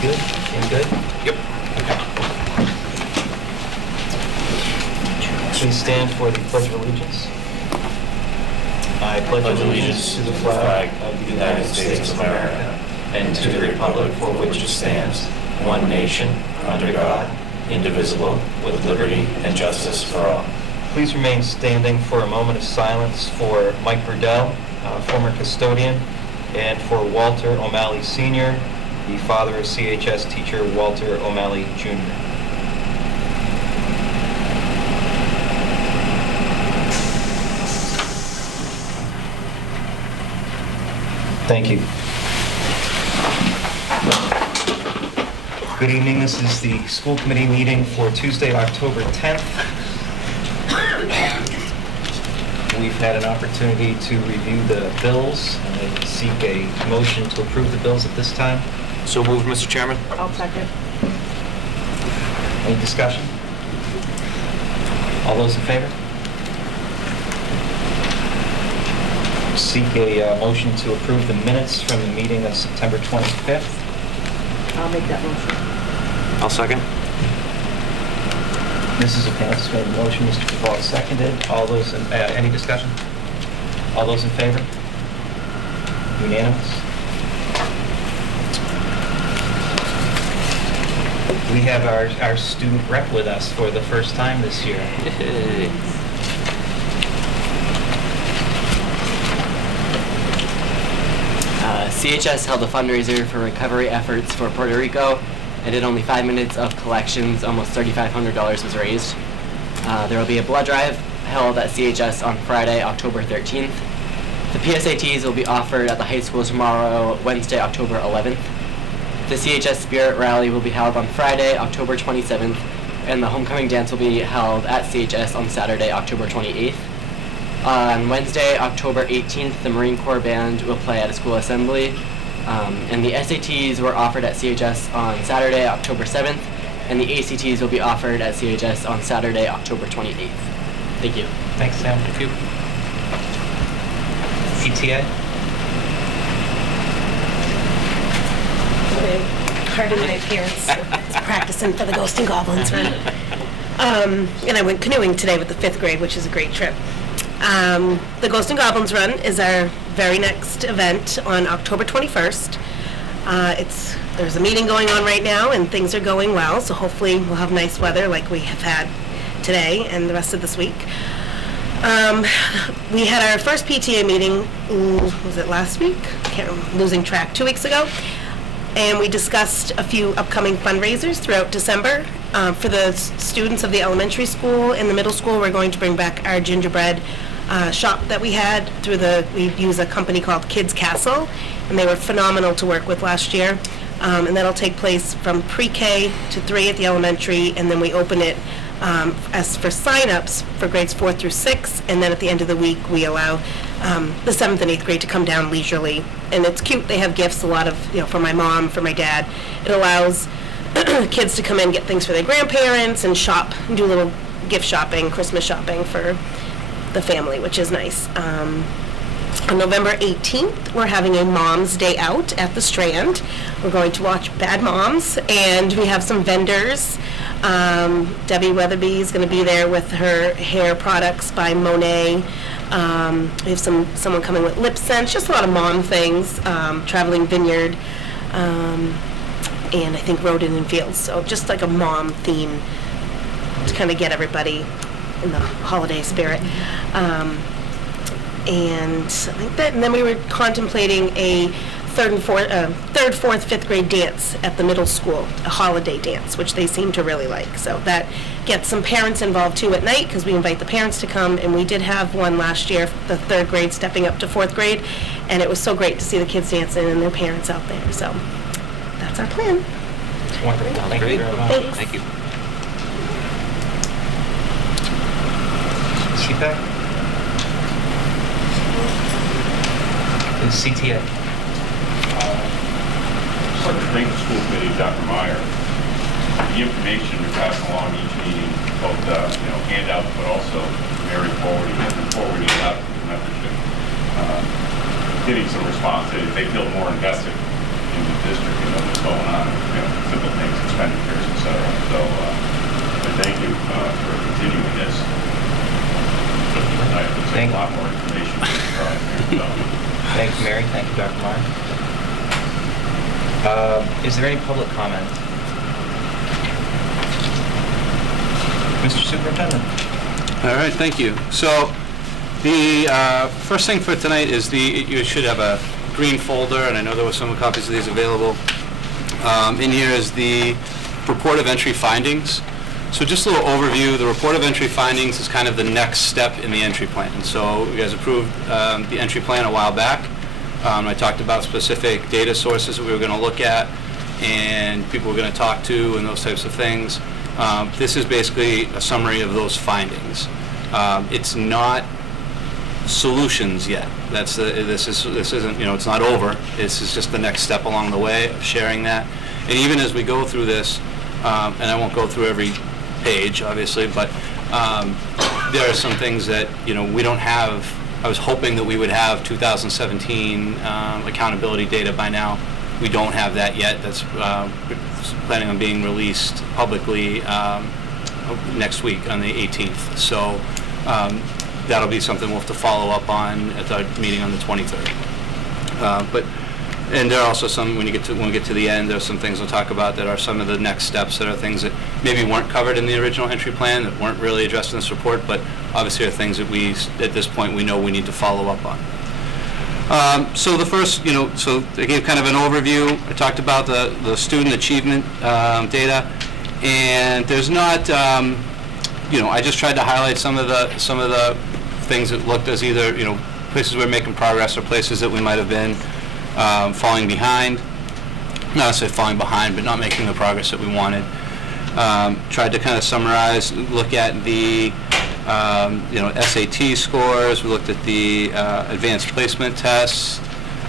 good? Seem good? Yep. Please stand for the Pledge of Allegiance. I pledge allegiance to the flag of the United States of America and to the republic for which it stands, one nation, under God, indivisible, with liberty and justice for all. Please remain standing for a moment of silence for Mike Burdell, former custodian, and for Walter O'Malley Sr., the father of CHS teacher Walter O'Malley Jr. Thank you. Good evening. This is the school committee meeting for Tuesday, October 10th. We've had an opportunity to review the bills, and I seek a motion to approve the bills at this time. So moved, Mr. Chairman. I'll second. Any discussion? All those in favor? Seek a motion to approve the minutes from the meeting of September 25th. I'll make that motion. I'll second. Mrs. O'Panis made a motion, Mr. Duval seconded. All those, any discussion? All those in favor? Unanimous? We have our student rep with us for the first time this year. CHS held a fundraiser for recovery efforts for Puerto Rico, and in only 5 minutes of collections, almost $3,500 was raised. There will be a blood drive held at CHS on Friday, October 13th. The PSATs will be offered at the high school tomorrow, Wednesday, October 11th. The CHS Spirit Rally will be held on Friday, October 27th, and the homecoming dance will be held at CHS on Saturday, October 28th. On Wednesday, October 18th, the Marine Corps Band will play at a school assembly. And the SATs were offered at CHS on Saturday, October 7th, and the ACTs will be offered at CHS on Saturday, October 28th. Thank you. Thanks, Sam. Thank you. PTA? Pardon my appearance. I was practicing for the Ghost and Goblins run. And I went canoeing today with the 5th grade, which is a great trip. The Ghost and Goblins run is our very next event on October 21st. There's a meeting going on right now, and things are going well, so hopefully we'll have nice weather like we have had today and the rest of this week. We had our first PTA meeting, was it last week? I'm losing track, 2 weeks ago. And we discussed a few upcoming fundraisers throughout December. For the students of the elementary school and the middle school, we're going to bring back our gingerbread shop that we had we use a company called Kids Castle, and they were phenomenal to work with last year. And that'll take place from pre-K to 3 at the elementary, and then we open it as for sign-ups for grades 4 through 6, and then at the end of the week we allow the 7th and 8th grade to come down leisurely. And it's cute. They have gifts, a lot of, for my mom, for my dad. It allows kids to come in, get things for their grandparents, and shop, and do a little gift shopping, Christmas shopping for the family, which is nice. On November 18th, we're having a Mom's Day Out at the Strand. We're going to watch Bad Moms, and we have some vendors. Debbie Weatherby is going to be there with her hair products by Monet. We have someone coming with lip scents, just a lot of mom things, Traveling Vineyard, and I think Rodin and Fields. So just like a mom theme to kind of get everybody in the holiday spirit. And I think that, and then we were contemplating a third, fourth, fifth grade dance at the middle school, a holiday dance, which they seem to really like. So that gets some parents involved too at night, because we invite the parents to come, and we did have one last year, the 3rd grade stepping up to 4th grade, and it was so great to see the kids dancing and their parents out there. So that's our plan. It's wonderful. Thank you very much. Thanks. Thank you. CPAC? The CTA? So thank the school committee, Dr. Meyer. The information we pass along each meeting, both handouts, but also Mary forwarding it out to the membership. Getting some response. They feel more invested in the district and what's going on. cetera. So, but thank you for continuing this. There's a lot more information to try here, so. Thank you, Mary. Thank you, Dr. Meyer. Is there any public comment? Mr. Superintendent? All right, thank you. So the first thing for tonight is you should have a green folder, and I know there were some copies of these available. In here is the report of entry findings. So just a little overview. The report of entry findings is kind of the next step in the entry plan. So you guys approved the entry plan a while back. I talked about specific data sources that we were going to look at and people we're going to talk to and those types of things. This is basically a summary of those findings. It's not solutions yet. This isn't, it's not over. This is just the next step along the way of sharing that. And even as we go through this, and I won't go through every page, obviously, but there are some things that, we don't have. I was hoping that we would have 2017 accountability data by now. We don't have that yet. That's planning on being released publicly next week on the 18th. So that'll be something we'll have to follow up on at our meeting on the 23rd. And there are also some, when we get to the end, there's some things we'll talk about that are some of the next steps that are things that maybe weren't covered in the original entry plan, that weren't really addressed in this report, but obviously are things that we, at this point, we know we need to follow up on. So the first, so I gave kind of an overview. I talked about the student achievement data, and there's not, I just tried to highlight some of the things that looked as either, places we're making progress or places that we might have been falling behind. Not necessarily falling behind, but not making the progress that we wanted. Tried to kind of summarize, look at the SAT scores. We looked at the advanced placement tests.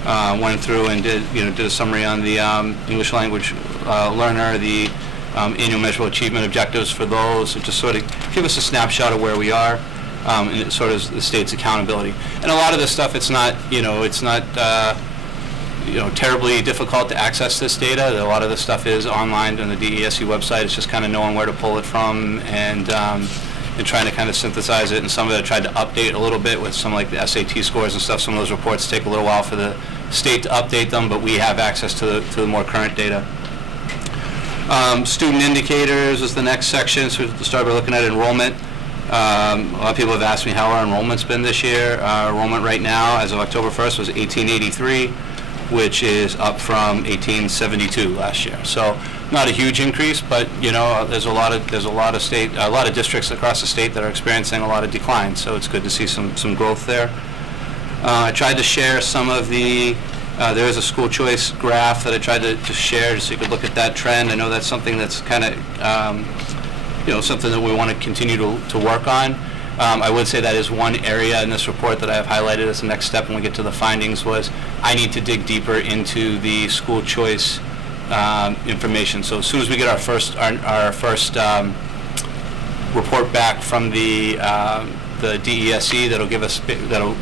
Went through and did a summary on the English language learner, the annual measurable achievement objectives for those, to just sort of give us a snapshot of where we are, and it sort of the state's accountability. And a lot of this stuff, it's not terribly difficult to access this data. A lot of this stuff is online on the DESE website. It's just kind of knowing where to pull it from and trying to kind of synthesize it. And some of it I tried to update a little bit with some like the SAT scores and stuff. Some of those reports take a little while for the state to update them, but we have access to the more current data. Student indicators is the next section. So we'll start by looking at enrollment. A lot of people have asked me how our enrollment's been this year. Our enrollment right now, as of October 1st, was 1883, which is up from 1872 last year. So not a huge increase, but there's a lot of districts across the state that are experiencing a lot of decline. So it's good to see some growth there. I tried to share some of the. There is a school choice graph that I tried to share so you could look at that trend. I know that's something that's kind of something that we want to continue to work on. I would say that is one area in this report that I have highlighted as the next step when we get to the findings was I need to dig deeper into the school choice information. So as soon as we get our first report back from the DESE, that'll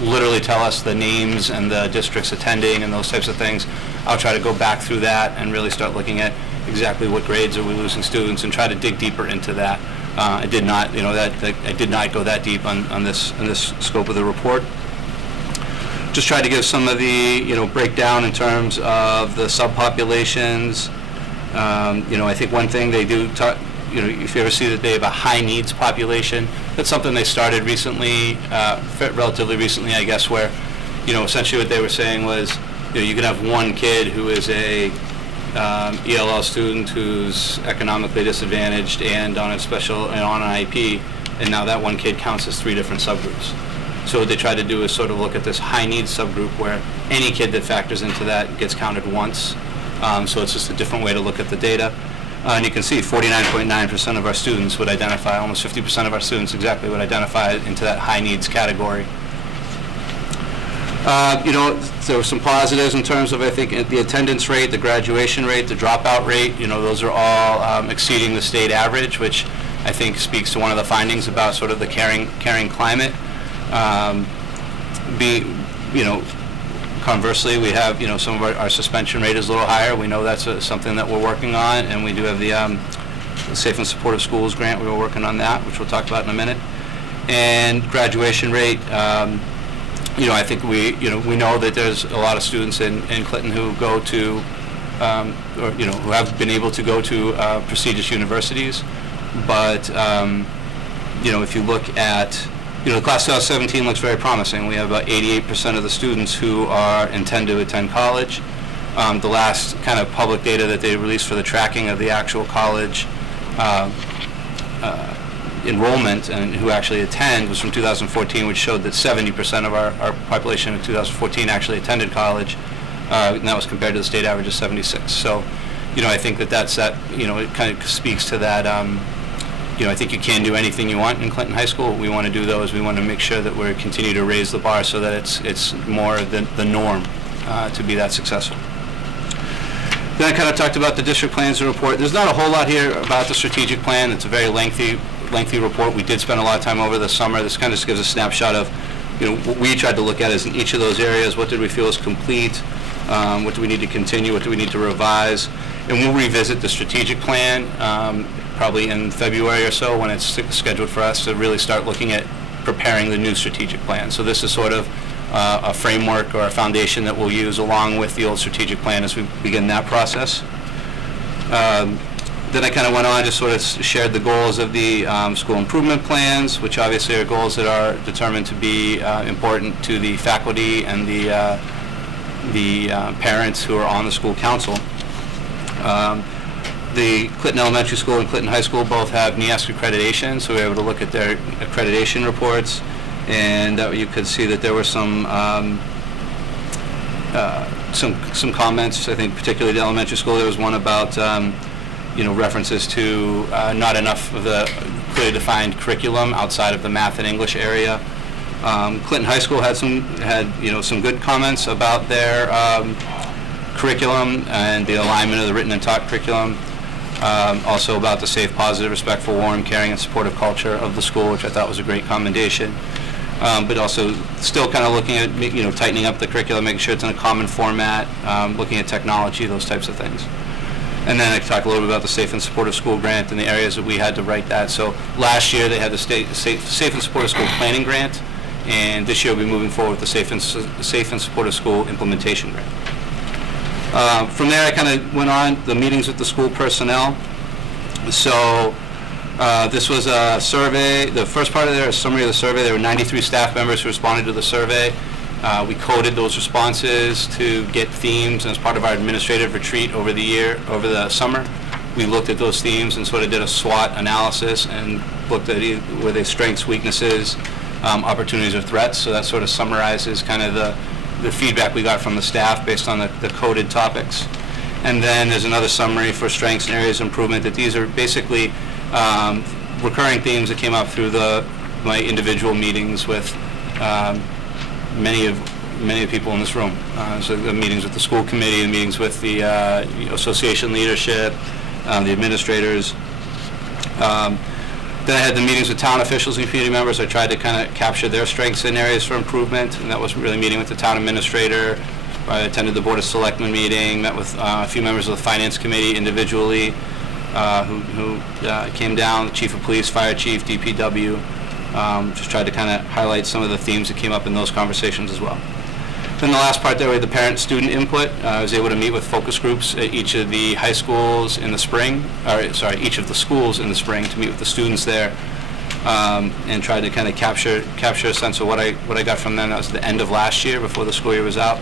literally tell us the names and the districts attending and those types of things. I'll try to go back through that and really start looking at exactly what grades are we losing students and try to dig deeper into that. I did not, I did not go that deep on this scope of the report. Just tried to give some of the, breakdown in terms of the subpopulations. I think one thing they do talk, if you ever see that they have a high needs population, that's something they started recently, relatively recently, I guess, where, essentially what they were saying was, you can have one kid who is a ELL student who's economically disadvantaged and on a special and on an IEP, and now that one kid counts as 3 different subgroups. So what they try to do is sort of look at this high needs subgroup where any kid that factors into that gets counted once. So it's just a different way to look at the data. And you can see 49.9% of our students would identify, almost 50% of our students exactly would identify into that high needs category. There were some positives in terms of, I think, the attendance rate, the graduation rate, the dropout rate. Those are all exceeding the state average, which I think speaks to one of the findings about sort of the caring climate. Conversely, we have, some of our suspension rate is a little higher. We know that's something that we're working on, and we do have the Safe and Supportive Schools grant. We were working on that, which we'll talk about in a minute. And graduation rate, I think we know that there's a lot of students in Clinton who go to, who have been able to go to prestigious universities. But, if you look at, the class 2017 looks very promising. We have about 88% of the students who intend to attend college. The last kind of public data that they released for the tracking of the actual college enrollment and who actually attend was from 2014, which showed that 70% of our population in 2014 actually attended college, and that was compared to the state average of 76. So, I think that it kind of speaks to that. I think you can do anything you want in Clinton High School. What we want to do, though, is we want to make sure that we continue to raise the bar so that it's more the norm to be that successful. Then I kind of talked about the district plans and report. There's not a whole lot here about the strategic plan. It's a very lengthy report. We did spend a lot of time over the summer. This kind of just gives a snapshot of, what we tried to look at is in each of those areas, what did we feel is complete, what do we need to continue, what do we need to revise, and we'll revisit the strategic plan probably in February or so when it's scheduled for us to really start looking at preparing the new strategic plan. So this is sort of a framework or a foundation that we'll use along with the old strategic plan as we begin that process. Then I kind of went on, just sort of shared the goals of the school improvement plans, which obviously are goals that are determined to be important to the faculty and the parents who are on the school council. The Clinton Elementary School and Clinton High School both have NEASC accreditation, so we were able to look at their accreditation reports, and you could see that there were some comments. I think particularly the elementary school, there was one about references to not enough of the clearly defined curriculum outside of the math and English area. Clinton High School had some good comments about their curriculum and the alignment of the written and taught curriculum. Also about the safe, positive, respectful, warm, caring, and supportive culture of the school, which I thought was a great commendation. But also still kind of looking at, tightening up the curriculum, making sure it's in a common format, looking at technology, those types of things. And then I talked a little bit about the Safe and Supportive School Grant and the areas that we had to write that. So last year they had the Safe and Supportive School Planning Grant, and this year we'll be moving forward with the Safe and Supportive School Implementation Grant. From there, I kind of went on the meetings with the school personnel. So this was a survey. The first part of there, a summary of the survey. There were 93 staff members who responded to the survey. We coded those responses to get themes as part of our administrative retreat over the summer. We looked at those themes and sort of did a SWOT analysis and looked at were they strengths, weaknesses, opportunities, or threats. So that sort of summarizes kind of the feedback we got from the staff based on the coded topics. And then there's another summary for strengths and areas of improvement, that these are basically recurring themes that came up through my individual meetings with many of people in this room. So the meetings with the school committee, the meetings with the association leadership, the administrators. Then I had the meetings with town officials and community members. I tried to kind of capture their strengths and areas for improvement, and that was really meeting with the town administrator. I attended the Board of Selectmen meeting, met with a few members of the Finance Committee individually who came down, the Chief of Police, Fire Chief, DPW. Just tried to kind of highlight some of the themes that came up in those conversations as well. Then the last part there, we had the parent-student input. I was able to meet with focus groups at each of the high schools in the spring, each of the schools in the spring, to meet with the students there, and try to kind of capture a sense of what I got from them. That was the end of last year, before the school year was out.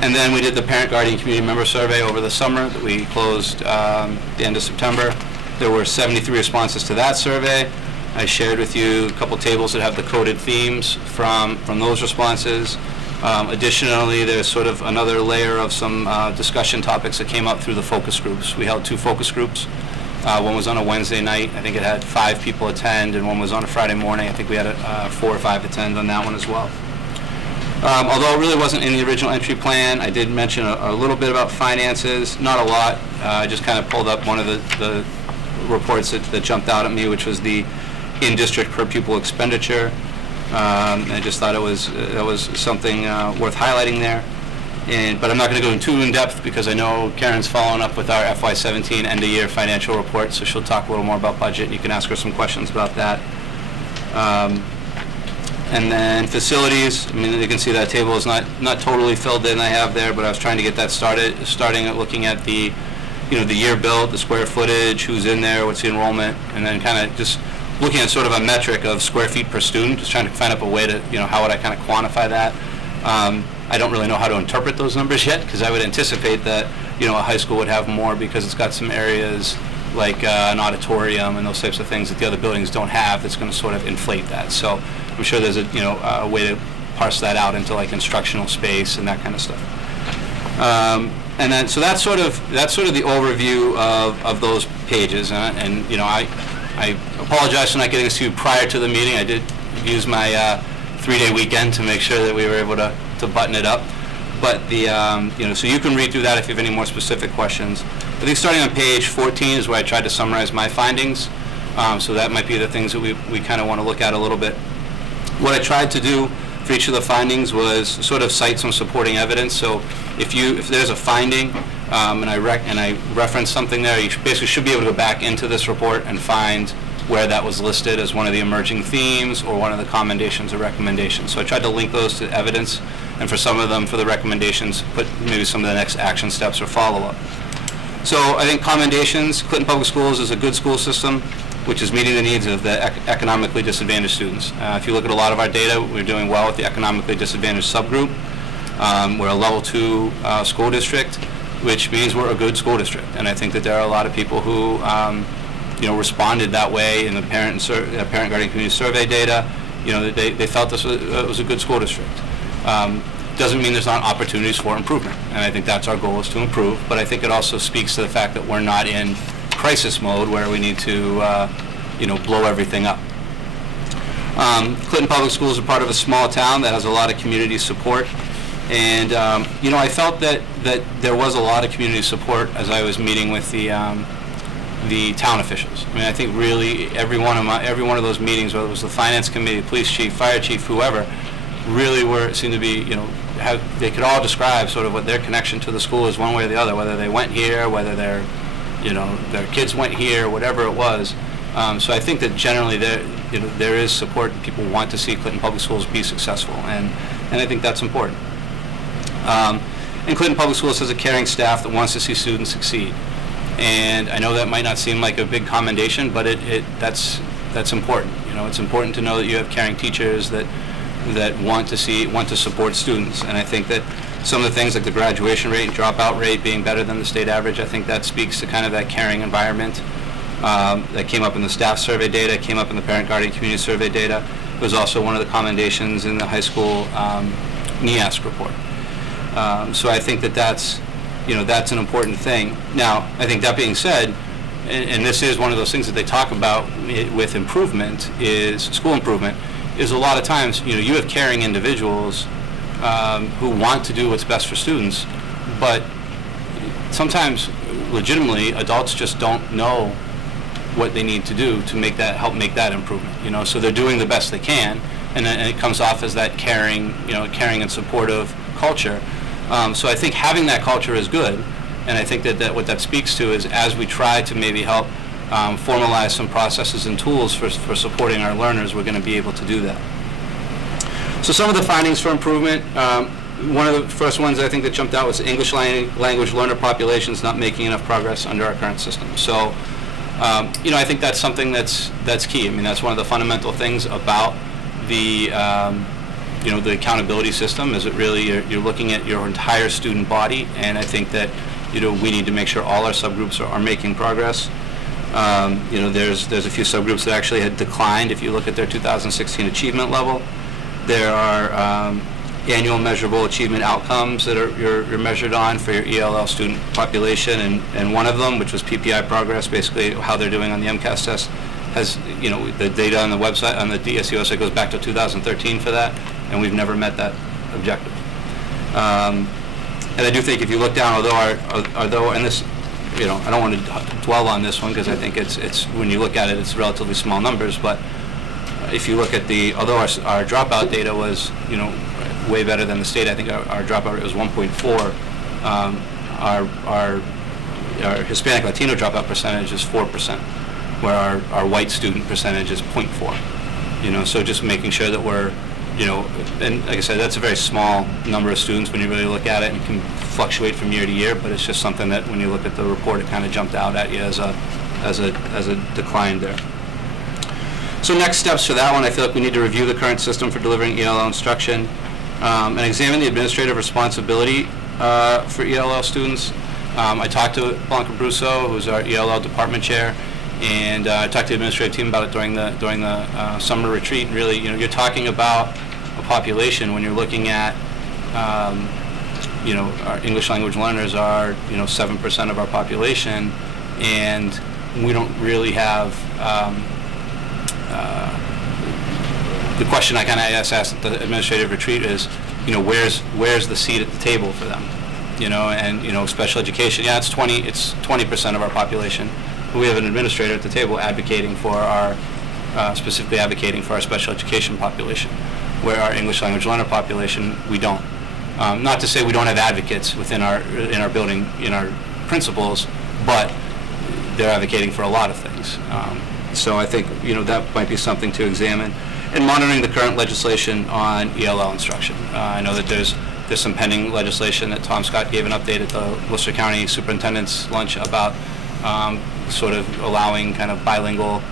And then we did the parent, guardian, community member survey over the summer that we closed the end of September. There were 73 responses to that survey. I shared with you a couple tables that have the coded themes from those responses. Additionally, there's sort of another layer of some discussion topics that came up through the focus groups. We held 2 focus groups. One was on a Wednesday night. I think it had 5 people attend, and one was on a Friday morning. I think we had 4 or 5 attend on that one as well. Although it really wasn't in the original entry plan, I did mention a little bit about finances, not a lot. I just kind of pulled up one of the reports that jumped out at me, which was the in-district per pupil expenditure. And I just thought it was something worth highlighting there. But I'm not going to go too in-depth because I know Karen's following up with our FY17 end-of-year financial report, so she'll talk a little more about budget, and you can ask her some questions about that. And then facilities, I mean, you can see that table is not totally filled in I have there, but I was trying to get that starting at looking at the year built, the square footage, who's in there, what's the enrollment, and then kind of just looking at sort of a metric of square feet per student, just trying to find up a way to, how would I kind of quantify that. I don't really know how to interpret those numbers yet, because I would anticipate that, a high school would have more because it's got some areas like an auditorium and those types of things that the other buildings don't have that's going to sort of inflate that. So I'm sure there's a way to parse that out into like instructional space and that kind of stuff. And then, so that's sort of the overview of those pages. And I apologize for not getting this to you prior to the meeting. I did use my 3-day weekend to make sure that we were able to button it up. But so you can read through that if you have any more specific questions. I think starting on page 14 is where I tried to summarize my findings. So that might be the things that we kind of want to look at a little bit. What I tried to do for each of the findings was sort of cite some supporting evidence. So if there's a finding and I reference something there, you basically should be able to go back into this report and find where that was listed as one of the emerging themes or one of the commendations or recommendations. So I tried to link those to evidence, and for some of them, for the recommendations, put maybe some of the next action steps or follow-up. So I think commendations, Clinton Public Schools is a good school system, which is meeting the needs of the economically disadvantaged students. If you look at a lot of our data, we're doing well with the economically disadvantaged subgroup. We're a level 2 school district, which means we're a good school district. And I think that there are a lot of people who responded that way in the parent guardian community survey data. They felt this was a good school district. Doesn't mean there's not opportunities for improvement, and I think that's our goal, is to improve. But I think it also speaks to the fact that we're not in crisis mode where we need to blow everything up. Clinton Public Schools are part of a small town that has a lot of community support, and I felt that there was a lot of community support as I was meeting with the town officials. I mean, I think really every one of those meetings, whether it was the finance committee, police chief, fire chief, whoever, really seemed to be, they could all describe sort of what their connection to the school is one way or the other, whether they went here, whether their kids went here, whatever it was. So I think that generally there is support. People want to see Clinton Public Schools be successful, and I think that's important. And Clinton Public Schools has a caring staff that wants to see students succeed. And I know that might not seem like a big commendation, but that's important. It's important to know that you have caring teachers that want to support students. And I think that some of the things like the graduation rate and dropout rate being better than the state average, I think that speaks to kind of that caring environment that came up in the staff survey data, came up in the parent guardian community survey data. It was also one of the commendations in the high school NEASC report. So I think that's an important thing. Now, I think that being said, and this is one of those things that they talk about with improvement, is school improvement, is a lot of times, you have caring individuals who want to do what's best for students, but sometimes, legitimately, adults just don't know what they need to do to help make that improvement. So they're doing the best they can, and it comes off as that caring and supportive culture. So I think having that culture is good, and I think that what that speaks to is, as we try to maybe help formalize some processes and tools for supporting our learners, we're going to be able to do that. So some of the findings for improvement, one of the first ones I think that jumped out was English language learner populations not making enough progress under our current system. So, I think that's something that's key. I mean, that's one of the fundamental things about the the accountability system, is it really you're looking at your entire student body, and I think that we need to make sure all our subgroups are making progress. There's a few subgroups that actually had declined if you look at their 2016 achievement level. There are annual measurable achievement outcomes that you're measured on for your ELL student population, and one of them, which was PPI progress, basically how they're doing on the MCAS test, has the data on the website on the DSUSA goes back to 2013 for that, and we've never met that objective. And I do think if you look down, although and this, I don't want to dwell on this one because I think it's when you look at it, it's relatively small numbers, but if you look at although our dropout data was, way better than the state, I think our dropout rate was 1.4. Our Hispanic Latino dropout percentage is 4%, where our white student percentage is 0.4. So just making sure that we're, and like I said, that's a very small number of students when you really look at it, and it can fluctuate from year to year, but it's just something that when you look at the report, it kind of jumped out at you as a decline there. So next steps for that one, I feel like we need to review the current system for delivering ELL instruction, and examine the administrative responsibility for ELL students. I talked to Blanca Brusso, who's our ELL department chair, and I talked to the administrative team about it during the summer retreat. Really, you're talking about a population when you're looking at, our English language learners are 7% of our population, and we don't really have. The question I kind of asked at the administrative retreat is, where's the seat at the table for them? And special education, it's 20% of our population. But we have an administrator at the table advocating for specifically advocating for our special education population, where our English language learner population, we don't. Not to say we don't have advocates in our building, in our principals, but they're advocating for a lot of things. So I think that might be something to examine. And monitoring the current legislation on ELL instruction. I know that there's some pending legislation that Tom Scott gave an update at the Worcester County Superintendent's lunch about sort of allowing kind of bilingual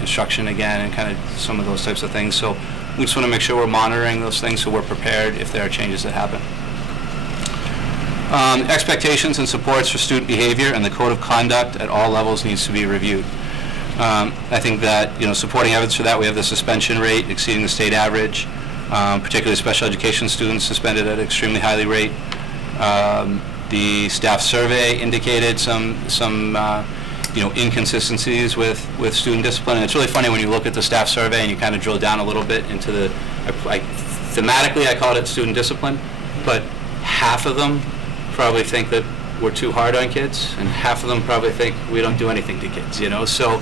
instruction again, and kind of some of those types of things. So we just want to make sure we're monitoring those things so we're prepared if there are changes that happen. Expectations and supports for student behavior and the code of conduct at all levels needs to be reviewed. I think that, supporting evidence for that, we have the suspension rate exceeding the state average, particularly special education students suspended at an extremely highly rate. The staff survey indicated some inconsistencies with student discipline. And it's really funny when you look at the staff survey and you kind of drill down a little bit into thematically I called it student discipline, but half of them probably think that we're too hard on kids, and half of them probably think we don't do anything to kids, So,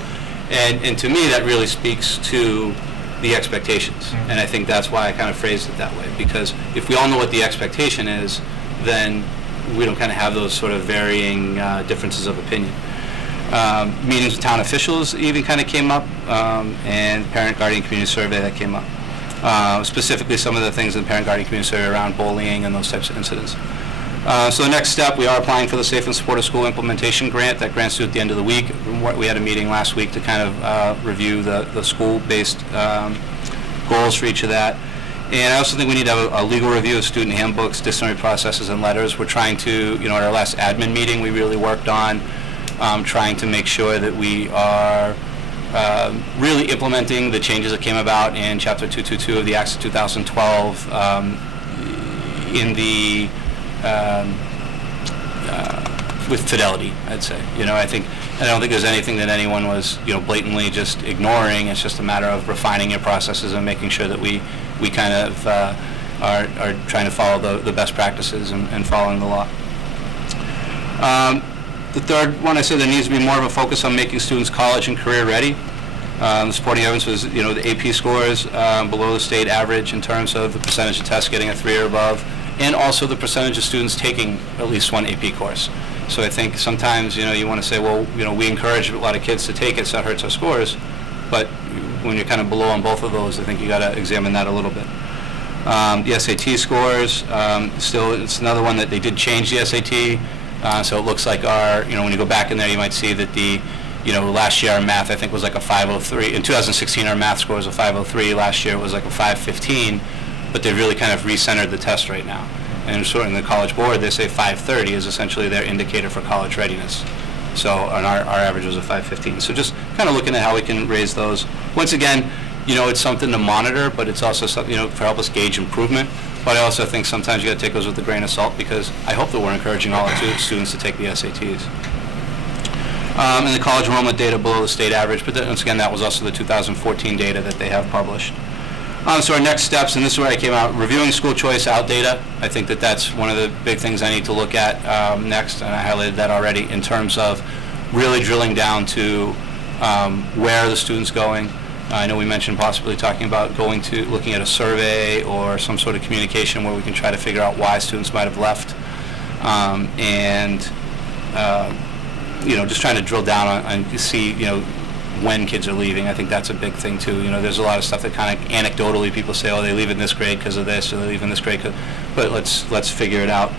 and to me, that really speaks to the expectations. And I think that's why I kind of phrased it that way, because if we all know what the expectation is, then we don't kind of have those sort of varying differences of opinion. Meetings with town officials even kind of came up, and parent guardian community survey that came up. Specifically some of the things in the parent guardian community survey around bullying and those types of incidents. So the next step, we are applying for the Safe and Supportive School Implementation Grant. That grant's due at the end of the week. We had a meeting last week to kind of review the school-based goals for each of that. And I also think we need to have a legal review of student handbooks, disciplinary processes, and letters. We're trying to, at our last admin meeting, we really worked on trying to make sure that we are really implementing the changes that came about in Chapter 222 of the Acts of 2012 in the with fidelity, I'd say. I don't think there's anything that anyone was, blatantly just ignoring. It's just a matter of refining your processes and making sure that we kind of are trying to follow the best practices and following the law. The third one, I said there needs to be more of a focus on making students college and career ready. The supporting evidence was, the AP scores below the state average in terms of the percentage of tests getting a 3 or above, and also the percentage of students taking at least one AP course. So I think sometimes, you want to say, well, we encourage a lot of kids to take it, so that hurts our scores. But when you're kind of below on both of those, I think you got to examine that a little bit. The SAT scores, still, it's another one that they did change the SAT. So it looks like when you go back in there, you might see that last year our math, I think, was like a 503. In 2016, our math score was a 503. Last year it was like a 515. But they've really kind of recentered the test right now. And sort of in the College Board, they say 530 is essentially their indicator for college readiness. So our average was a 515. So just kind of looking at how we can raise those. Once again, it's something to monitor, but it's also something, for help us gauge improvement. But I also think sometimes you got to take those with a grain of salt, because I hope that we're encouraging all our students to take the SATs. And the college enrollment data below the state average, but once again, that was also the 2014 data that they have published. So our next steps, and this is where I came out, reviewing school choice out data. I think that that's one of the big things I need to look at next, and I highlighted that already, in terms of really drilling down to where are the students going, I know we mentioned possibly talking about looking at a survey or some sort of communication where we can try to figure out why students might have left. Just trying to drill down on and see, when kids are leaving. I think that's a big thing too. There's a lot of stuff that kind of anecdotally people say, oh, they leave in this grade because of this, or they leave in this grade but let's figure it out,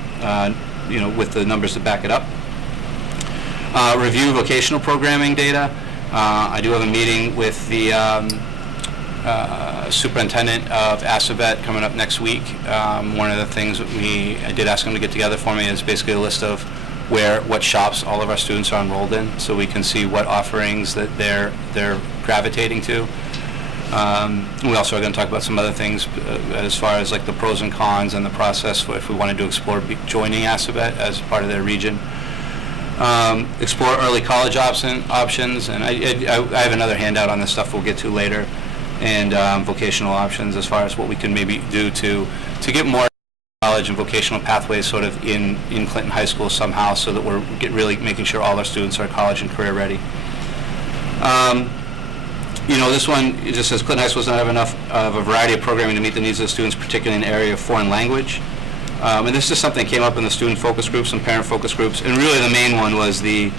with the numbers to back it up. Review vocational programming data. I do have a meeting with the superintendent of Assabet coming up next week. One of the things that I did ask him to get together for me is basically a list of what shops all of our students are enrolled in, so we can see what offerings that they're gravitating to. We also are going to talk about some other things as far as like the pros and cons and the process for if we wanted to explore joining Assabet as part of their region. Explore early college options, and I have another handout on this stuff we'll get to later, and vocational options as far as what we can maybe do to get more college and vocational pathways sort of in Clinton High School somehow, so that we're really making sure all our students are college and career ready. This one, it just says Clinton High School does not have enough of a variety of programming to meet the needs of the students, particularly in the area of foreign language. And this is something that came up in the student focus groups and parent focus groups, and really the main one was the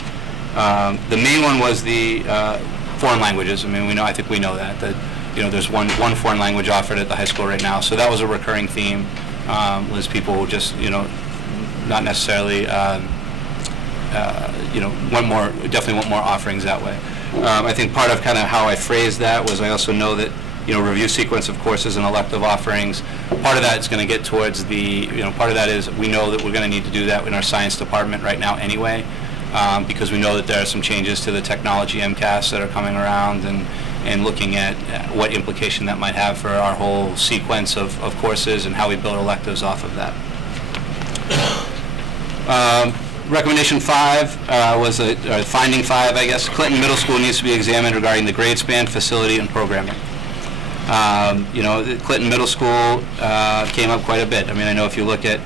foreign languages. I think we know that there's one foreign language offered at the high school right now, so that was a recurring theme. Was people just not necessarily definitely want more offerings that way. I think part of kind of how I phrased that was I also know that review sequence of courses and elective offerings. Part of that is going to get towards part of that is we know that we're going to need to do that in our science department right now anyway, because we know that there are some changes to the technology MCAS that are coming around, and looking at what implication that might have for our whole sequence of courses and how we build electives off of that. Recommendation 5 or finding 5, I guess. Clinton Middle School needs to be examined regarding the grade span, facility, and programming. The Clinton Middle School came up quite a bit. I know if you look at,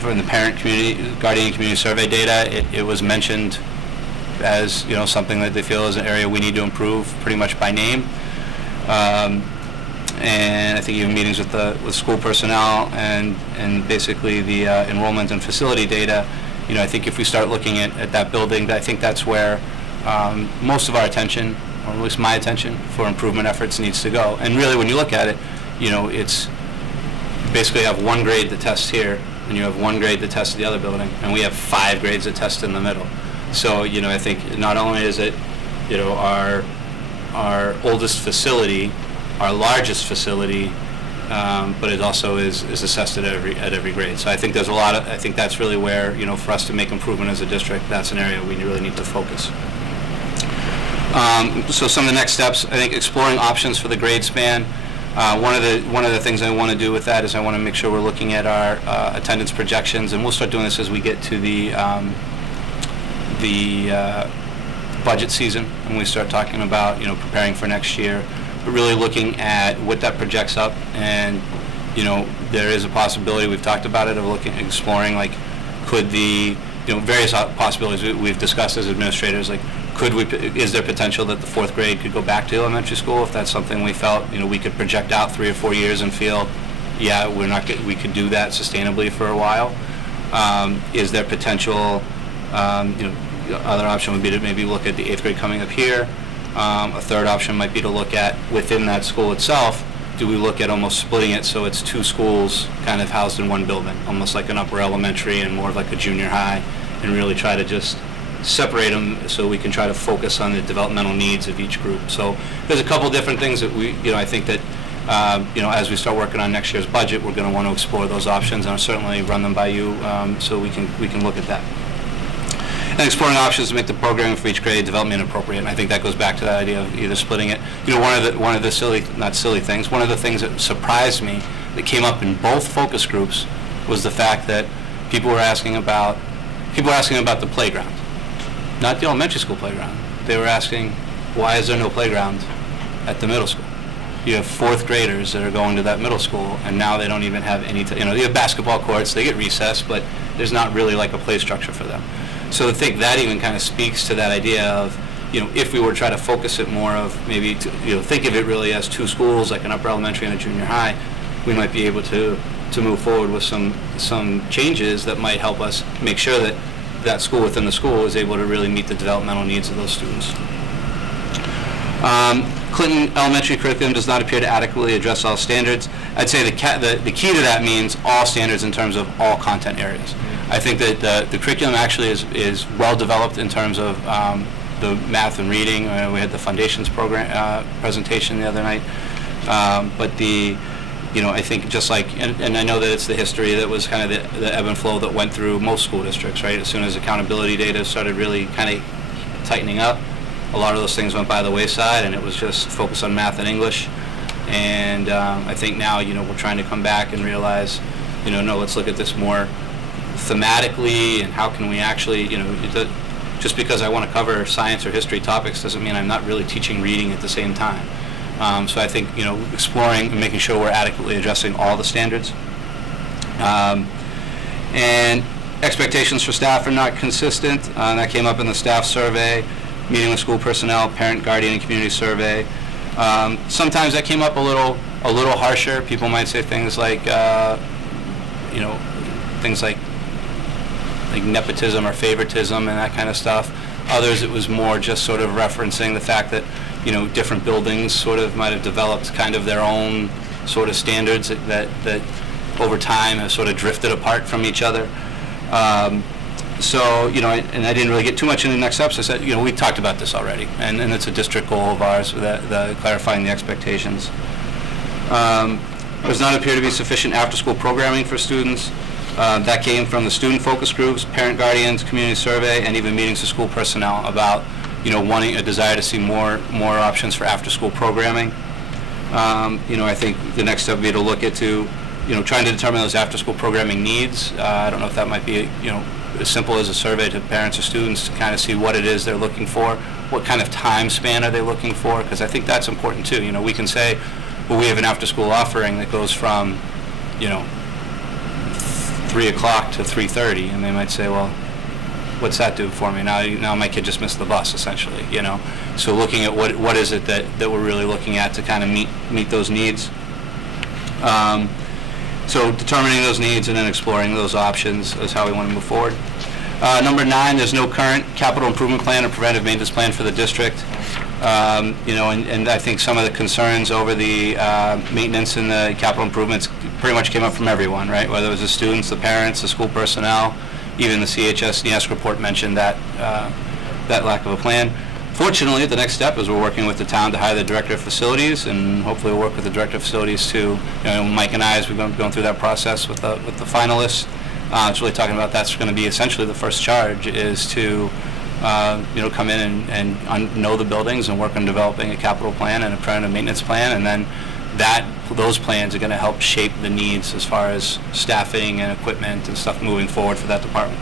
from the parent community, guardian community survey data, it was mentioned as, something that they feel is an area we need to improve pretty much by name. And I think even meetings with school personnel and basically the enrollment and facility data, I think if we start looking at that building, I think that's where most of our attention, or at least my attention, for improvement efforts needs to go. And really, when you look at it, it's basically you have one grade that tests here, and you have one grade that tests the other building, and we have 5 grades that test in the middle. So, I think not only is it, our oldest facility, our largest facility, but it also is assessed at every grade. So I think there's I think that's really where, for us to make improvement as a district, that's an area we really need to focus. So some of the next steps, I think exploring options for the grade span. One of the things I want to do with that is I want to make sure we're looking at our attendance projections, and we'll start doing this as we get to the budget season, and we start talking about preparing for next year, but really looking at what that projects up. And there is a possibility, we've talked about it, of exploring like could the various possibilities we've discussed as administrators, like is there potential that the 4th grade could go back to elementary school if that's something we felt we could project out 3 or 4 years and feel we could do that sustainably for a while. Is there potential, other option would be to maybe look at the 8th grade coming up here. A third option might be to look at within that school itself, do we look at almost splitting it so it's 2 schools kind of housed in one building, almost like an upper elementary and more like a junior high, and really try to just separate them so we can try to focus on the developmental needs of each group. So there's a couple different things that I think that as we start working on next year's budget, we're going to want to explore those options, and I'll certainly run them by you so we can look at that. And exploring options to make the programming for each grade development appropriate. And I think that goes back to that idea of either splitting it. One of the things that surprised me that came up in both focus groups was the fact that people were asking about the playground, not the elementary school playground. They were asking, why is there no playground at the middle school? You have 4th graders that are going to that middle school, and now they don't even have any. They have basketball courts, they get recess, but there's not really like a play structure for them. So I think that even kind of speaks to that idea of, if we were to try to focus it more of maybe, think of it really as two schools, like an upper elementary and a junior high, we might be able to move forward with some changes that might help us make sure that that school within the school is able to really meet the developmental needs of those students. Clinton Elementary curriculum does not appear to adequately address all standards. I'd say the key to that means all standards in terms of all content areas. I think that the curriculum actually is well developed in terms of the math and reading. We had the foundations program presentation the other night, but I think just like, and I know that it's the history that was kind of the ebb and flow that went through most school districts, right? As soon as accountability data started really kind of tightening up, a lot of those things went by the wayside, and it was just focused on math and English. And I think now, we're trying to come back and realize, no, let's look at this more thematically, and how can we actually, just because I want to cover science or history topics doesn't mean I'm not really teaching reading at the same time. So I think, exploring and making sure we're adequately addressing all the standards. And expectations for staff are not consistent. That came up in the staff survey, meeting with school personnel, parent, guardian, and community survey. Sometimes that came up a little harsher. People might say things like, things like nepotism or favoritism and that kind of stuff. Others, it was more just sort of referencing the fact that, different buildings sort of might have developed kind of their own sort of standards that over time have sort of drifted apart from each other. So, and I didn't really get too much into the next steps. I said, we talked about this already, and it's a district goal of ours, that clarifying the expectations. Does not appear to be sufficient after-school programming for students. That came from the student focus groups, parent guardians, community survey, and even meetings with school personnel about, wanting a desire to see more options for after-school programming. I think the next step would be to look at trying to determine those after-school programming needs. I don't know if that might be, as simple as a survey to parents or students to kind of see what it is they're looking for, what kind of time span are they looking for, because I think that's important too. We can say, well, we have an after-school offering that goes from, 3 o'clock to 3:30, and they might say, well, what's that do for me? Now my kid just missed the bus, essentially, So looking at what is it that we're really looking at to kind of meet those needs. So determining those needs and then exploring those options is how we want to move forward. Number 9, there's no current capital improvement plan or preventive maintenance plan for the district. And I think some of the concerns over the maintenance and the capital improvements pretty much came up from everyone, right? Whether it was the students, the parents, the school personnel, even the CHS NEASC report mentioned that lack of a plan. Fortunately, the next step is we're working with the town to hire the director of facilities, and hopefully we'll work with the director of facilities to, Mike and I, as we've been going through that process with the finalists, it's really talking about that's going to be essentially the first charge, is to come in and know the buildings and work on developing a capital plan and a preventive maintenance plan, and then those plans are going to help shape the needs as far as staffing and equipment and stuff moving forward for that department.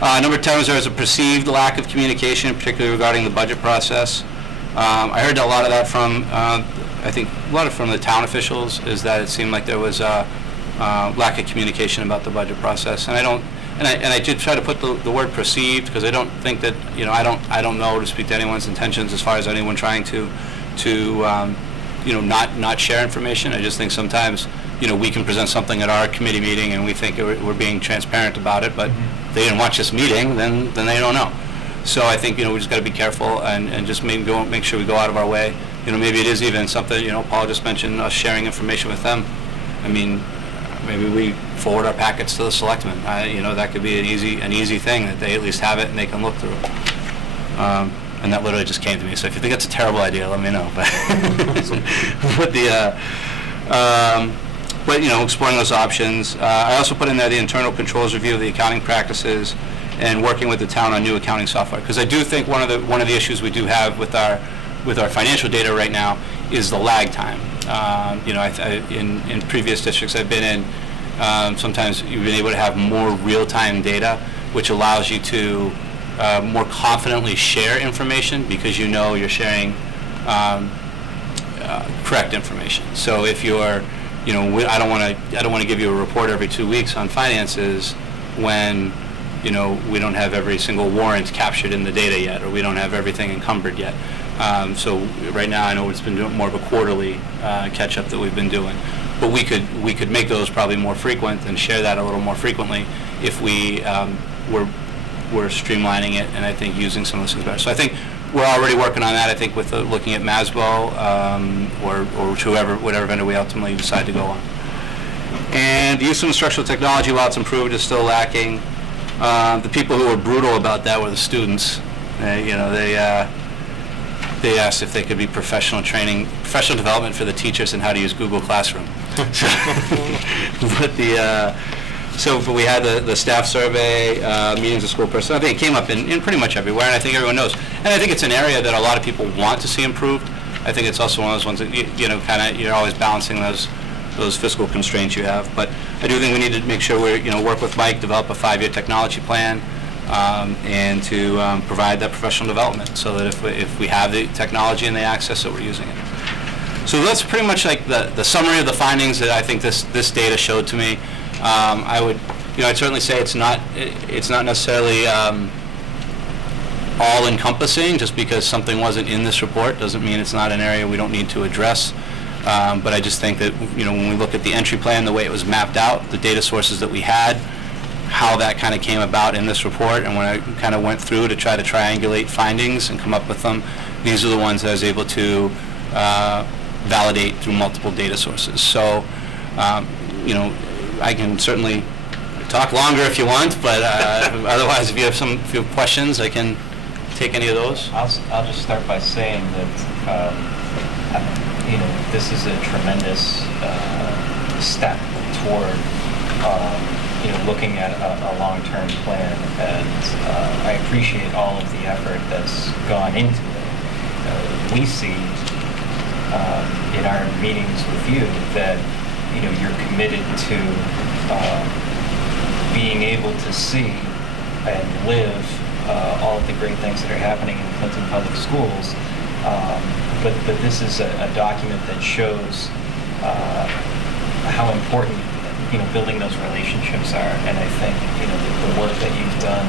Number 10 was there was a perceived lack of communication, particularly regarding the budget process. I heard a lot of that from, from the town officials, is that it seemed like there was a lack of communication about the budget process, and I did try to put the word perceived, because I don't think that, I don't know to speak to anyone's intentions as far as anyone trying to not share information. I just think sometimes, we can present something at our committee meeting and we think we're being transparent about it, but if they didn't watch this meeting, then they don't know. So I think, we just got to be careful and just make sure we go out of our way. Maybe it is even something, Paul just mentioned us sharing information with them. I mean, maybe we forward our packets to the selectmen. That could be an easy thing, that they at least have it and they can look through it. And that literally just came to me. So if you think that's a terrible idea, let me know. But exploring those options. I also put in there the internal controls review of the accounting practices and working with the town on new accounting software. Because I do think one of the issues we do have with our financial data right now is the lag time. In previous districts I've been in, sometimes you've been able to have more real-time data, which allows you to more confidently share information, because you're sharing correct information. So if you're, I don't want to give you a report every 2 weeks on finances when you know, we don't have every single warrant captured in the data yet, or we don't have everything encumbered yet. So right now, I know it's been doing more of a quarterly catch-up that we've been doing. But we could make those probably more frequent and share that a little more frequently if we we're streamlining it, and I think using some of those things better. So I think we're already working on that. I think with looking at Masbo or whatever vendor we ultimately decide to go on. And the use of instructional technology, while it's improved, is still lacking. The people who were brutal about that were the students. They asked if they could be professional development for the teachers and how to use Google Classroom. But we had the staff survey, meetings of school personnel. I think it came up in pretty much everywhere, and I think everyone knows. And I think it's an area that a lot of people want to see improved. I think it's also one of those ones that you're always balancing those fiscal constraints you have. But I do think we need to make sure we work with Mike, develop a 5-year technology plan, and to provide that professional development, so that if we have the technology and the access, that we're using it. So that's pretty much like the summary of the findings that I think this data showed to me. I'd certainly say it's not necessarily all encompassing. Just because something wasn't in this report doesn't mean it's not an area we don't need to address. But I just think that when we look at the entry plan, the way it was mapped out, the data sources that we had, how that kind of came about in this report, and when I kind of went through to try to triangulate findings and come up with them, these are the ones that I was able to validate through multiple data sources. So, I can certainly talk longer if you want, but otherwise, if you have questions, I can take any of those. I'll just start by saying that this is a tremendous step toward looking at a long-term plan, and I appreciate all of the effort that's gone into it. We see in our meetings with you that you're committed to being able to see and live all of the great things that are happening in Clinton Public Schools. But this is a document that shows how important building those relationships are, and I think the work that you've done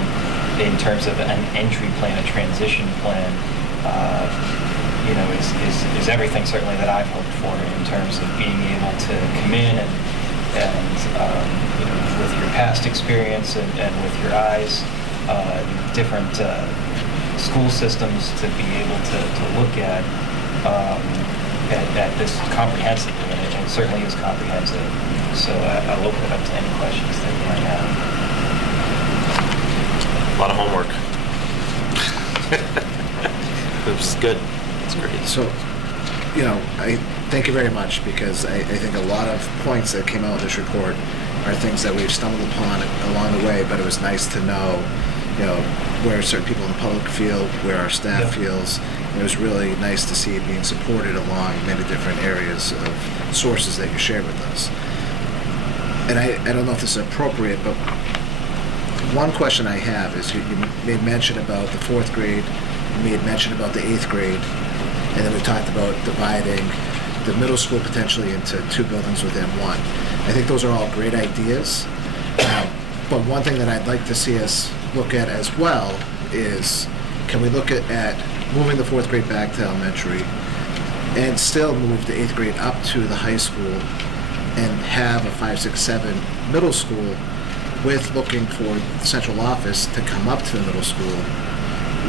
in terms of an entry plan, a transition plan, is everything certainly that I've hoped for in terms of being able to come in and with your past experience and with your eyes, different school systems, to be able to look at this comprehensively, and it certainly is comprehensive. So I'll open it up to any questions that you might have. A lot of homework. It's good. It's great. So, I thank you very much, because I think a lot of points that came out of this report are things that we've stumbled upon along the way, but it was nice to know, where certain people in the public feel, where our staff feels. And it was really nice to see it being supported along many different areas of sources that you shared with us. And I don't know if this is appropriate, but one question I have is you made mention about the 4th grade, you made mention about the 8th grade, and then we talked about dividing the middle school potentially into 2 buildings within one. I think those are all great ideas, but one thing that I'd like to see us look at as well is, can we look at moving the 4th grade back to elementary and still move the 8th grade up to the high school and have a 5, 6, 7 middle school, with looking for the central office to come up to the middle school,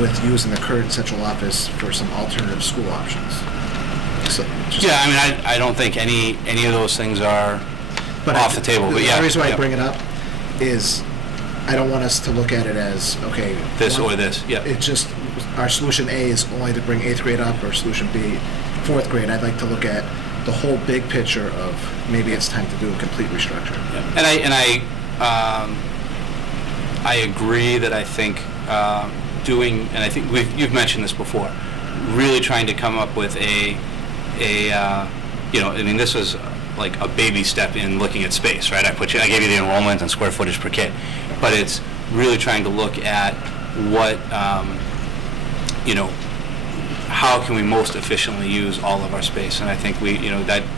with using the current central office for some alternative school options. So I don't think any of those things are off the table. But the reason why I bring it up is I don't want us to look at it as, okay, this or this. Yeah. It's just our solution A is only to bring 8th grade up, or solution B, 4th grade. I'd like to look at the whole big picture of maybe it's time to do a complete restructure. Yeah. And I agree that I think and I think you've mentioned this before, really trying to come up with this was like a baby step in looking at space, right? I gave you the enrollment and square footage per kid, but it's really trying to look at what, how can we most efficiently use all of our space? And I think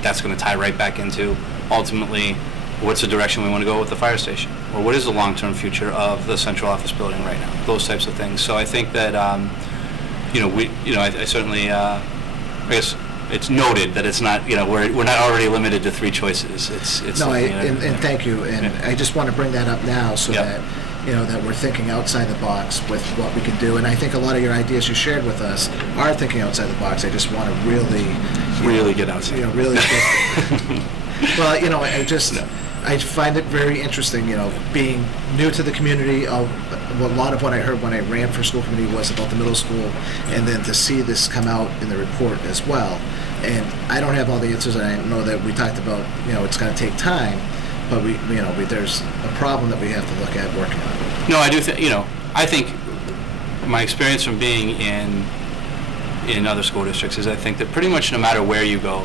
that's going to tie right back into ultimately what's the direction we want to go with the fire station? Or what is the long-term future of the central office building right now? Those types of things. So I think that, I certainly, I guess it's noted that it's not, we're not already limited to 3 choices. It's No, something that- and thank you, and Yeah. I just want to bring that up now so Yeah. that, that we're thinking outside the box with what we can do, and I think a lot of your ideas you shared with us are thinking outside the box. I just want to Really get outside. really get, well, I find it very interesting, being new to the community. A lot of what I heard when I ran for school committee was about the middle school, and then to see this come out in the report as well. And I don't have all the answers, and I know that we talked about, it's going to take time, but there's a problem that we have to look at working on. No, I do think, I think my experience from being in other school districts is I think that pretty much no matter where you go,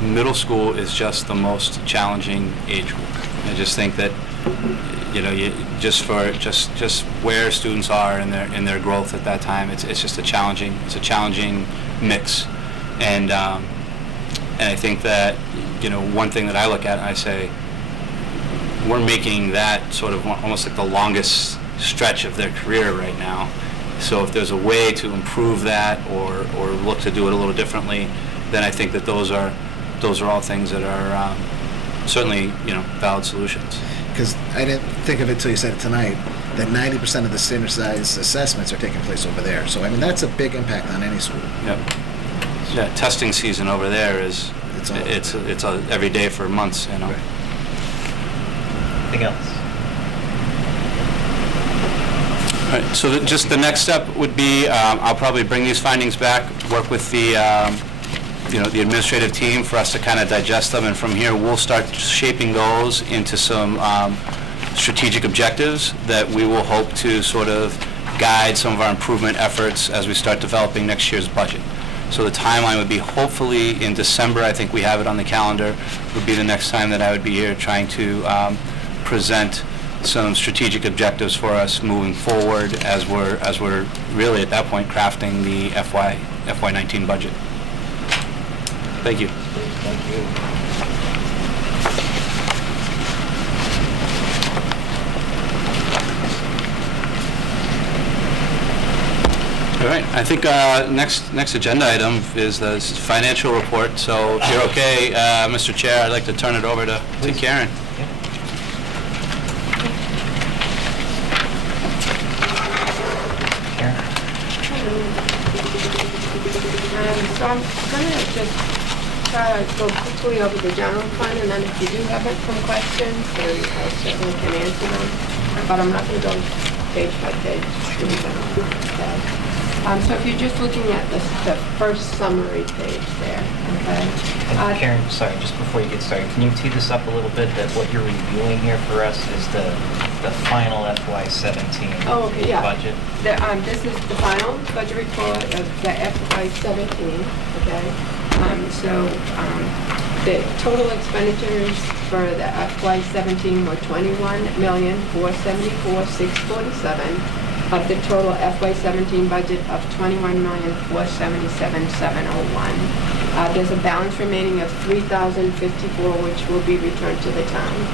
middle school is just the most challenging age group. I just think that, just where students are in their growth at that time, it's a challenging mix. And I think that, one thing that I look at and I say, we're making that sort of almost like the longest stretch of their career right now. So if there's a way to improve that or look to do it a little differently, then I think that those are all things that are certainly, valid solutions. Because I didn't think of it till you said it tonight, that 90% of the standardized assessments are taking place over there. So, that's a big impact on any school. Yep. Yeah, testing season over there is, It's all- it's every day for months, Right. Anything else? All right, so just the next step would be, I'll probably bring these findings back, work with the, the administrative team for us to kind of digest them, and from here, we'll start shaping those into some strategic objectives that we will hope to sort of guide some of our improvement efforts as we start developing next year's budget. So the timeline would be hopefully in December, I think we have it on the calendar, would be the next time that I would be here trying to present some strategic objectives for us moving forward as we're really at that point crafting the FY19 budget. Thank you. Thank you. All right, I think next agenda item is the financial report. So if you're okay, Mr. Chair, I'd like to turn it over to Karen. So I'm gonna just try to go quickly over the general fund, and then if you do have some questions, then I certainly can answer them. But I'm not gonna go page by page. Okay. So if you're just looking at the first summary page there, okay? And Karen, sorry, just before you get started, can you tee this up a little bit, that what you're reviewing here for us is the final FY17 Oh, okay, yeah. budget? This is the final budget report of the FY17, okay? The total expenditures for the FY17 were $21,474,647 of the total FY17 budget of $21,477,701. There's a balance remaining of $3,054, which will be returned to the town.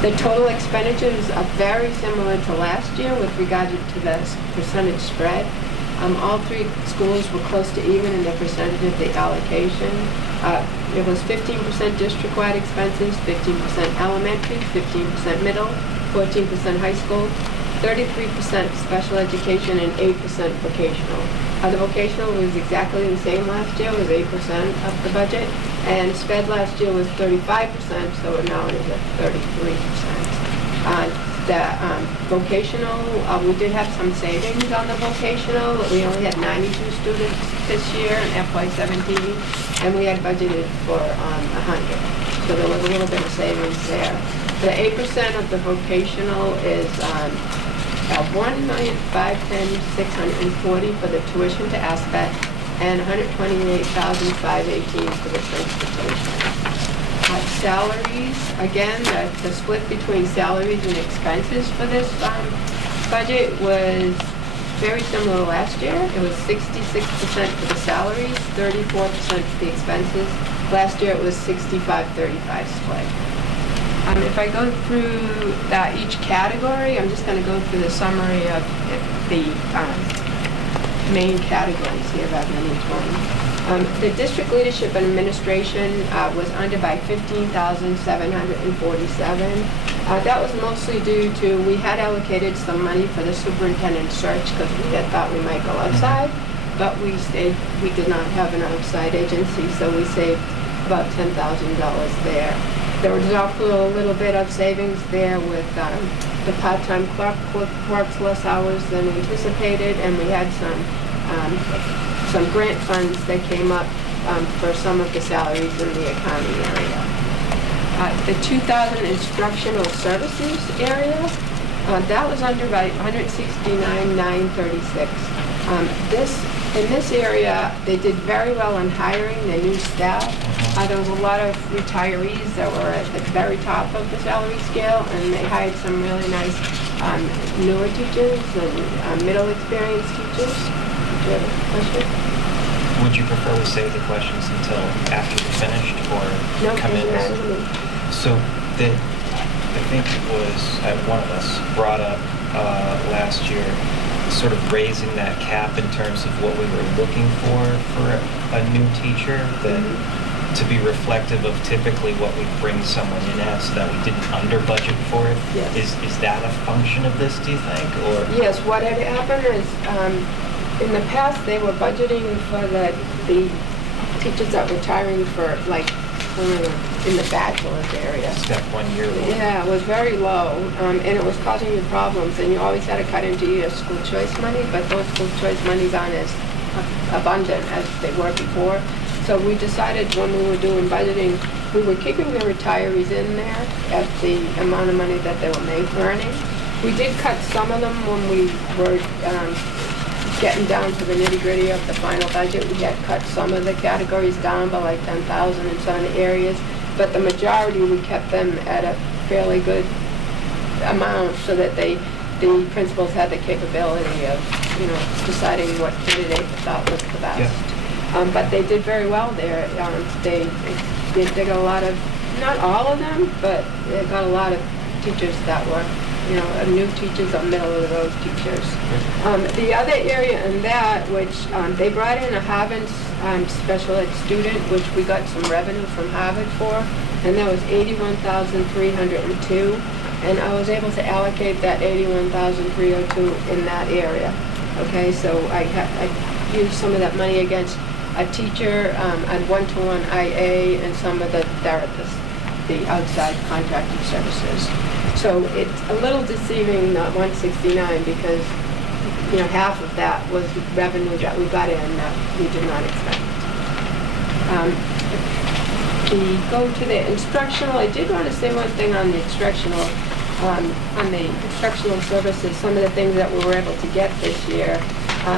The total expenditures are very similar to last year with regard to the percentage spread. All 3 schools were close to even in the percentage of the allocation. It was 15% district-wide expenses, 15% elementary, 15% middle, 14% high school, 33% special education, and 8% vocational. The vocational was exactly the same last year, it was 8% of the budget, and sped last year was 35%, so now it is at 33%. The vocational, we did have some savings on the vocational. We only had 92 students this year in FY17, and we had budgeted for 100. So there was a little bit of savings there. The 8% of the vocational is $1,510,640 for the tuition to ASPET and $128,518 for the transportation. Salaries, again, the split between salaries and expenses for this budget was very similar to last year. It was 66% for the salaries, 34% for the expenses. Last year it was 65-35 split. If I go through each category, I'm just going to go through the summary of the main categories here rather than each one. The district leadership and administration was under by $15,747. That was mostly due to, we had allocated some money for the superintendent search because we had thought we might go outside, but we did not have an outside agency, so we saved about $10,000 there. There was also a little bit of savings there with the part-time clerk works less hours than anticipated, and we had some grant funds that came up for some of the salaries in the accounting area. The 2000 instructional services area, that was under by $169,936. In this area, they did very well in hiring their new staff. There was a lot of retirees that were at the very top of the salary scale, and they hired some really nice newer teachers and middle experienced teachers. Do you have a question? Would you prefer we save the questions until after we're finished, or No, come in? doesn't matter to me. So, I think it was one of us brought up last year, sort of raising that cap in terms of what we were looking for a new teacher, that to be reflective of typically what we bring someone in at, so that we didn't under budget for it. Yes. Is that a function of this, do you think, or? Yes, what had happened is, in the past, they were budgeting for the teachers that were retiring for, like, in the bachelor's area. Step 1 year. Yeah, it was very low, and it was causing you problems, and you always had to cut into your school choice money, but those school choice monies aren't as abundant as they were before. So we decided when we were doing budgeting, we were keeping the retirees in there at the amount of money that they were earning. We did cut some of them when we were getting down to the nitty-gritty of the final budget. We had cut some of the categories down by like 10,000 in some of the areas, but the majority, we kept them at a fairly good amount so that the principals had the capability of, deciding what candidate they thought was the best. But they did very well there. They got a lot of, not all of them, but they got a lot of teachers that were new teachers or middle-of-the-road teachers. The other area in that, which they brought in a Harvard special ed student, which we got some revenue from Harvard for, and that was $81,302, and I was able to allocate that $81,302 in that area. Okay, so I used some of that money against a teacher, and one-to-one IA, and some of the therapists, the outside contracted services. So it's a little deceiving, not 169, because half of that was revenue that we got in that we did not expect. We go to the instructional. I did want to say one thing on the instructional services. Some of the things that we were able to get this year,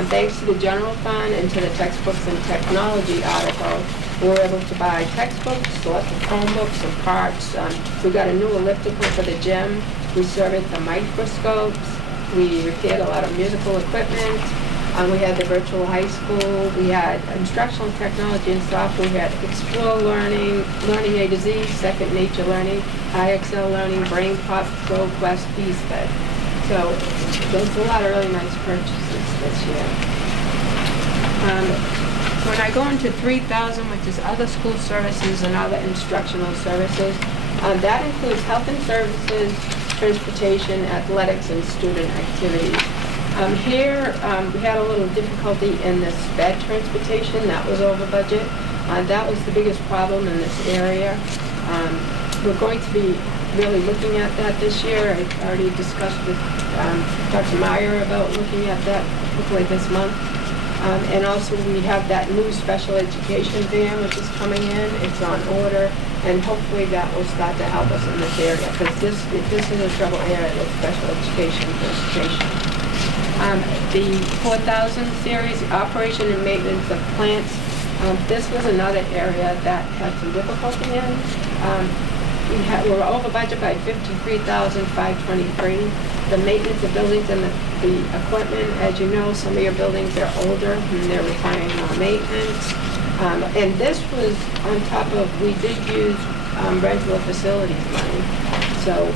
thanks to the general fund and to the textbooks and technology article. We were able to buy textbooks, selected Chromebooks, and parts. We got a new elliptical for the gym. We serviced the microscopes. We repaired a lot of musical equipment. We had the virtual high school. We had instructional technology and software. We had Explore Learning, Learning A to Z, Second Nature Learning, IXL Learning, Brain Pop, ProQuest, eSped. So there's a lot of really nice purchases this year. When I go into 3,000, which is other school services and other instructional services, that includes health and services, transportation, athletics, and student activities. Here, we had a little difficulty in the sped transportation. That was over budget. That was the biggest problem in this area. We're going to be really looking at that this year. I already discussed with Dr. Meyer about looking at that hopefully this month. And also we have that new special education van which is coming in. It's on order, and hopefully that will start to help us in this area, because this is a trouble area with special education transportation. The 4,000 series, operation and maintenance of plants. This was another area that had some difficulty in. We're over budget by $53,523. The maintenance of buildings and the equipment, as you know, some of your buildings are older and they're requiring more maintenance. And this was on top of, we did use rental of facilities money. So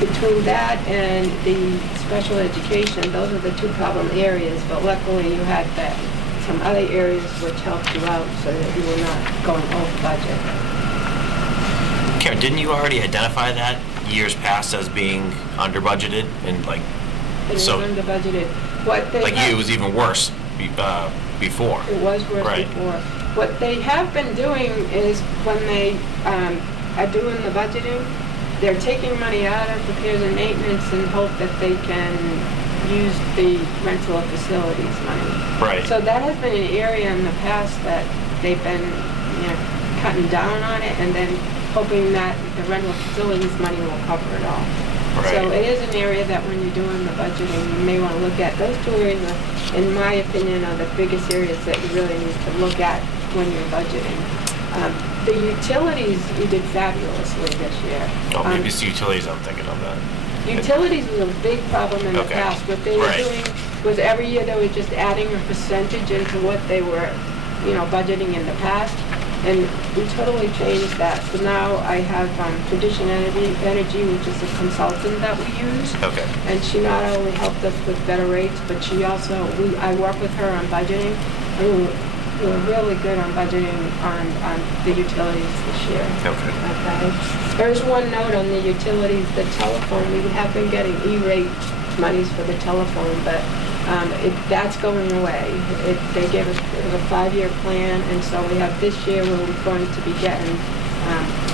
between that and the special education, those are the two problem areas, but luckily you had some other areas which helped you out so that you were not going over budget. Karen, didn't you already identify that years past as being under budgeted and like, It was so, under budgeted. What they like have- it was even worse before? It was worse Right. before. What they have been doing is when they are doing the budgeting, they're taking money out of repairs and maintenance and hope that they can use the rental of facilities money. Right. So that has been an area in the past that they've been, cutting down on it and then hoping that the rental of facilities money will cover it all. Right. So it is an area that when you're doing the budgeting, you may want to look at. Those two areas, in my opinion, are the biggest areas that you really need to look at when you're budgeting. The utilities, you did fabulously this year. Oh, maybe it's utilities I'm thinking of that. Utilities was a big problem in the Okay. past. What they were Right. doing was every year they were just adding a percentage into what they were, budgeting in the past. And we totally changed that. So now I have Tradition Energy, which is a consultant that we use. Okay. And she not only helped us with better rates, but she also, I work with her on budgeting. And we're really good on budgeting on the utilities this year. Okay. Okay. There's one note on the utilities, the telephone, we have been getting E-rate monies for the telephone, but that's going away. They gave us a 5-year plan, and so we have this year where we're going to be getting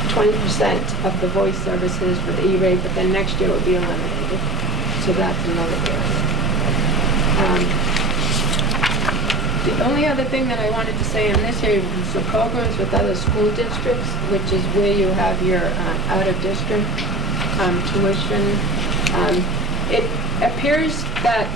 20% of the voice services with E-rate, but then next year it will be eliminated. So that's another area. The only other thing that I wanted to say in this area was the programs with other school districts, which is where you have your out-of-district tuition. It appears that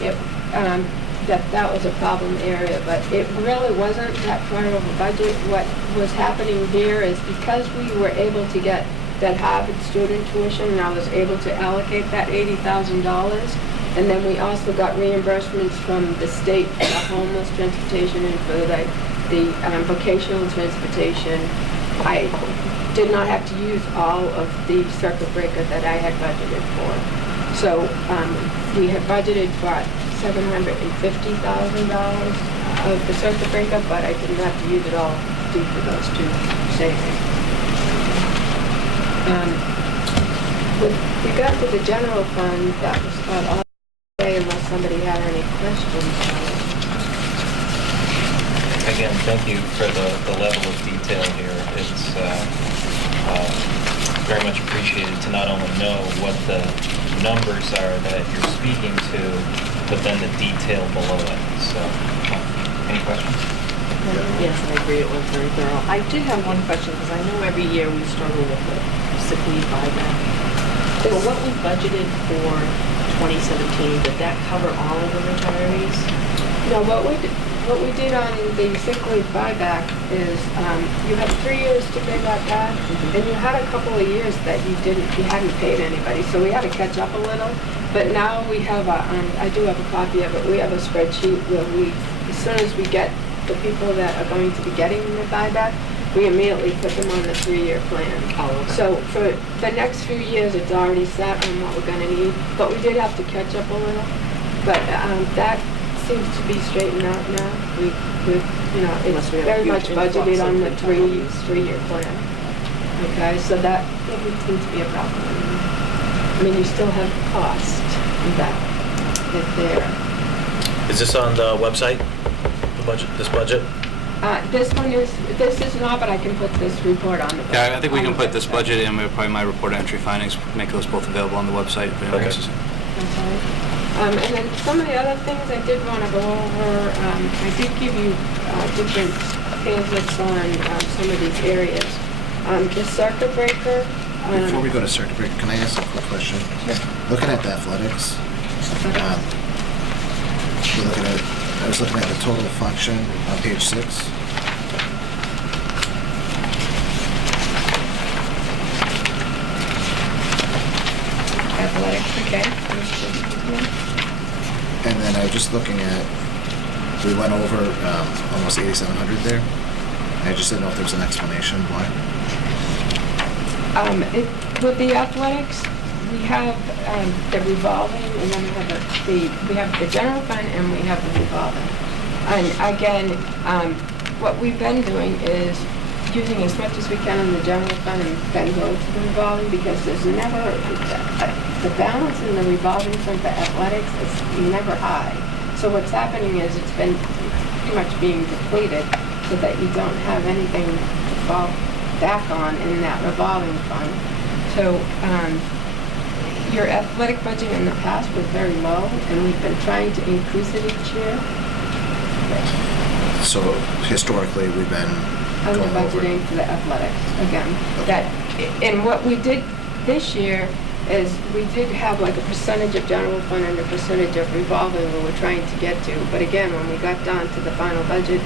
that was a problem area, but it really wasn't that far over budget. What was happening here is because we were able to get that Harvard student tuition, and I was able to allocate that $80,000, and then we also got reimbursements from the state for the homeless transportation and for the vocational transportation. I did not have to use all of the circuit breaker that I had budgeted for. So we had budgeted for $750,000 of the circuit breaker, but I didn't have to use it all due to those two savings. With regard to the general fund, that was all day unless somebody had any questions. Again, thank you for the level of detail here. It's very much appreciated to not only know what the numbers are that you're speaking to, but then the detail below it. So, any questions? Yes, I agree, it was very thorough. I did have one question, because I know every year we struggle with the sick leave buyback. But what we budgeted for 2017, did that cover all of the retirees? No, what we did on the sick leave buyback is you had 3 years to pay that back, and you had a couple of years that you hadn't paid anybody, so we had to catch up a little. But now we have I do have a copy of it. We have a spreadsheet where as soon as we get the people that are going to be getting the buyback, we immediately put them on the 3-year plan. Oh, okay. So for the next few years, it's already set on what we're going to need, but we did have to catch up a little. But that seems to be straightened out now. Unless It's we have a very huge much influx budgeted of on the retirees. 3-year plan. Okay, so that doesn't seem to be a problem. I mean, you still have cost that is there. Is this on the website? The budget, this budget? This is not, but I can put this report on the. Yeah, I think we on can the put this website. budget and probably my report entry findings, make those both available on the website if anyone Okay. wants to see. That's all right. And then some of the other things I did want to go over, I did give you different pamphlets on some of these areas. The circuit breaker. Before we go to circuit breaker, can I ask a quick question? Looking at the athletics, I was looking at the total function on page 6. Athletics, okay. And then I was just looking at, we went over almost 8,700 there. I just didn't know if there was an explanation why. With the athletics, we have the revolving, and then we have the general fund, and we have the revolving. And again, what we've been doing is using as much as we can in the general fund and then go to the revolving, because there's never, the balance in the revolving fund for athletics is never high. So what's happening is it's been pretty much being depleted so that you don't have anything to fall back on in that revolving fund. So your athletic budget in the past was very low, and we've been trying to increase it each year. So historically, we've been Under going over. budgeting for the athletics, again. That, and what we did this year is we did have like a percentage of general fund and a percentage of revolving we were trying to get to. But again, when we got down to the final budget,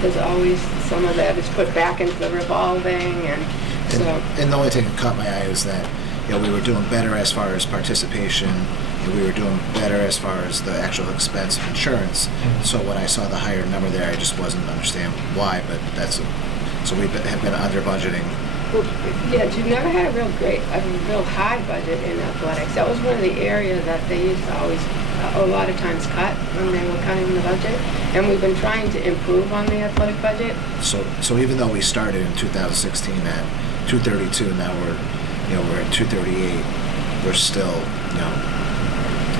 there's always some of that is put back into the revolving, and so. And the only thing that caught my eye is that, we were doing better as far as participation, and we were doing better as far as the actual expense of insurance. So when I saw the higher number there, I just wasn't understanding why, but so we have been under budgeting. Well, yeah, you've never had a real high budget in athletics. That was one of the areas that they used to always, a lot of times cut when they were cutting the budget. And we've been trying to improve on the athletic budget. So even though we started in 2016 at 232, now we're at 238, we're still,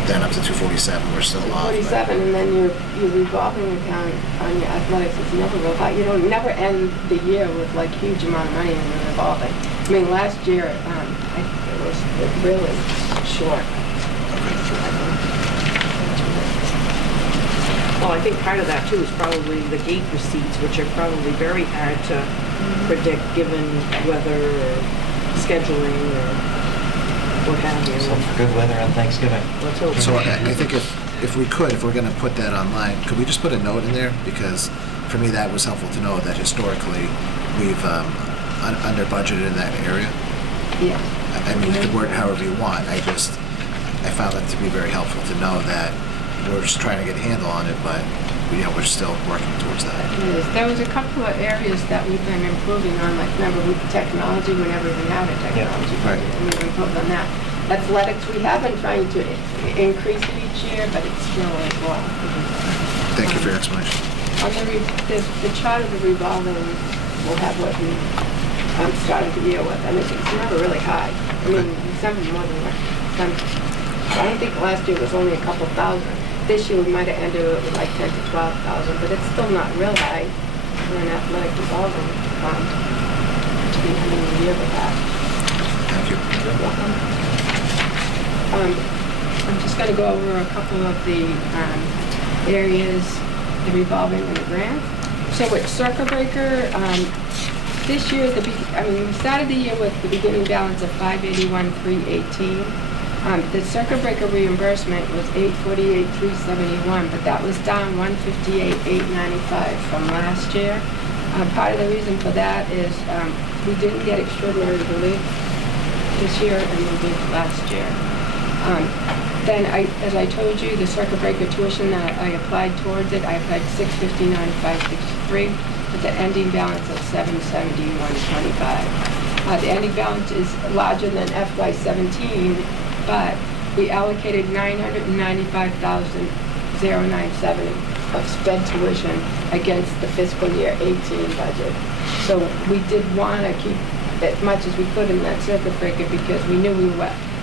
then up to 247, we're still off. 47, and then your revolving account on your athletics is never real high. You don't never end the year with like huge amount of money in the revolving. I mean, last year it was really short. Well, I think part of that too is probably the gate receipts, which are probably very hard to predict given weather or scheduling or what have you. So for good weather on Thanksgiving. Let's hope. So I think if we're going to put that online, could we just put a note in there? Because for me, that was helpful to know that historically we've under budgeted in that area. Yeah. I mean, you could word it however you want. I found that to be very helpful to know that we're just trying to get a handle on it, but we're still working towards that. Yes. There was a couple of areas that we've been improving on, like remember with technology, we never even had a technology right. budget, and we've improved on that. Athletics, we have been trying to increase it each year, but it's still as well. Thank you for your explanation. On the chart of the revolving, we'll have what we started the year with, and it's never really high. I mean, some more than some. I don't think last year was only a couple thousand. This year we might have ended it with like 10 to 12,000, but it's still not real high for an athletic revolving fund to be ending the year with that. Thank you. You're welcome. I'm just going to go over a couple of the areas, the revolving and the grant. So with Circuit Breaker, this year, we started the year with the beginning balance of $581,318. The circuit breaker reimbursement was $848,371, but that was down $158,895 from last year. Part of the reason for that is we didn't get extraordinary relief this year, and we did last year. Then, as I told you, the circuit breaker tuition that I applied towards it, I applied $659,563 with the ending balance of $771,25. The ending balance is larger than FY17. But we allocated $995,097 of sped tuition against the fiscal year 18 budget. So we did want to keep as much as we could in that circuit breaker because we knew we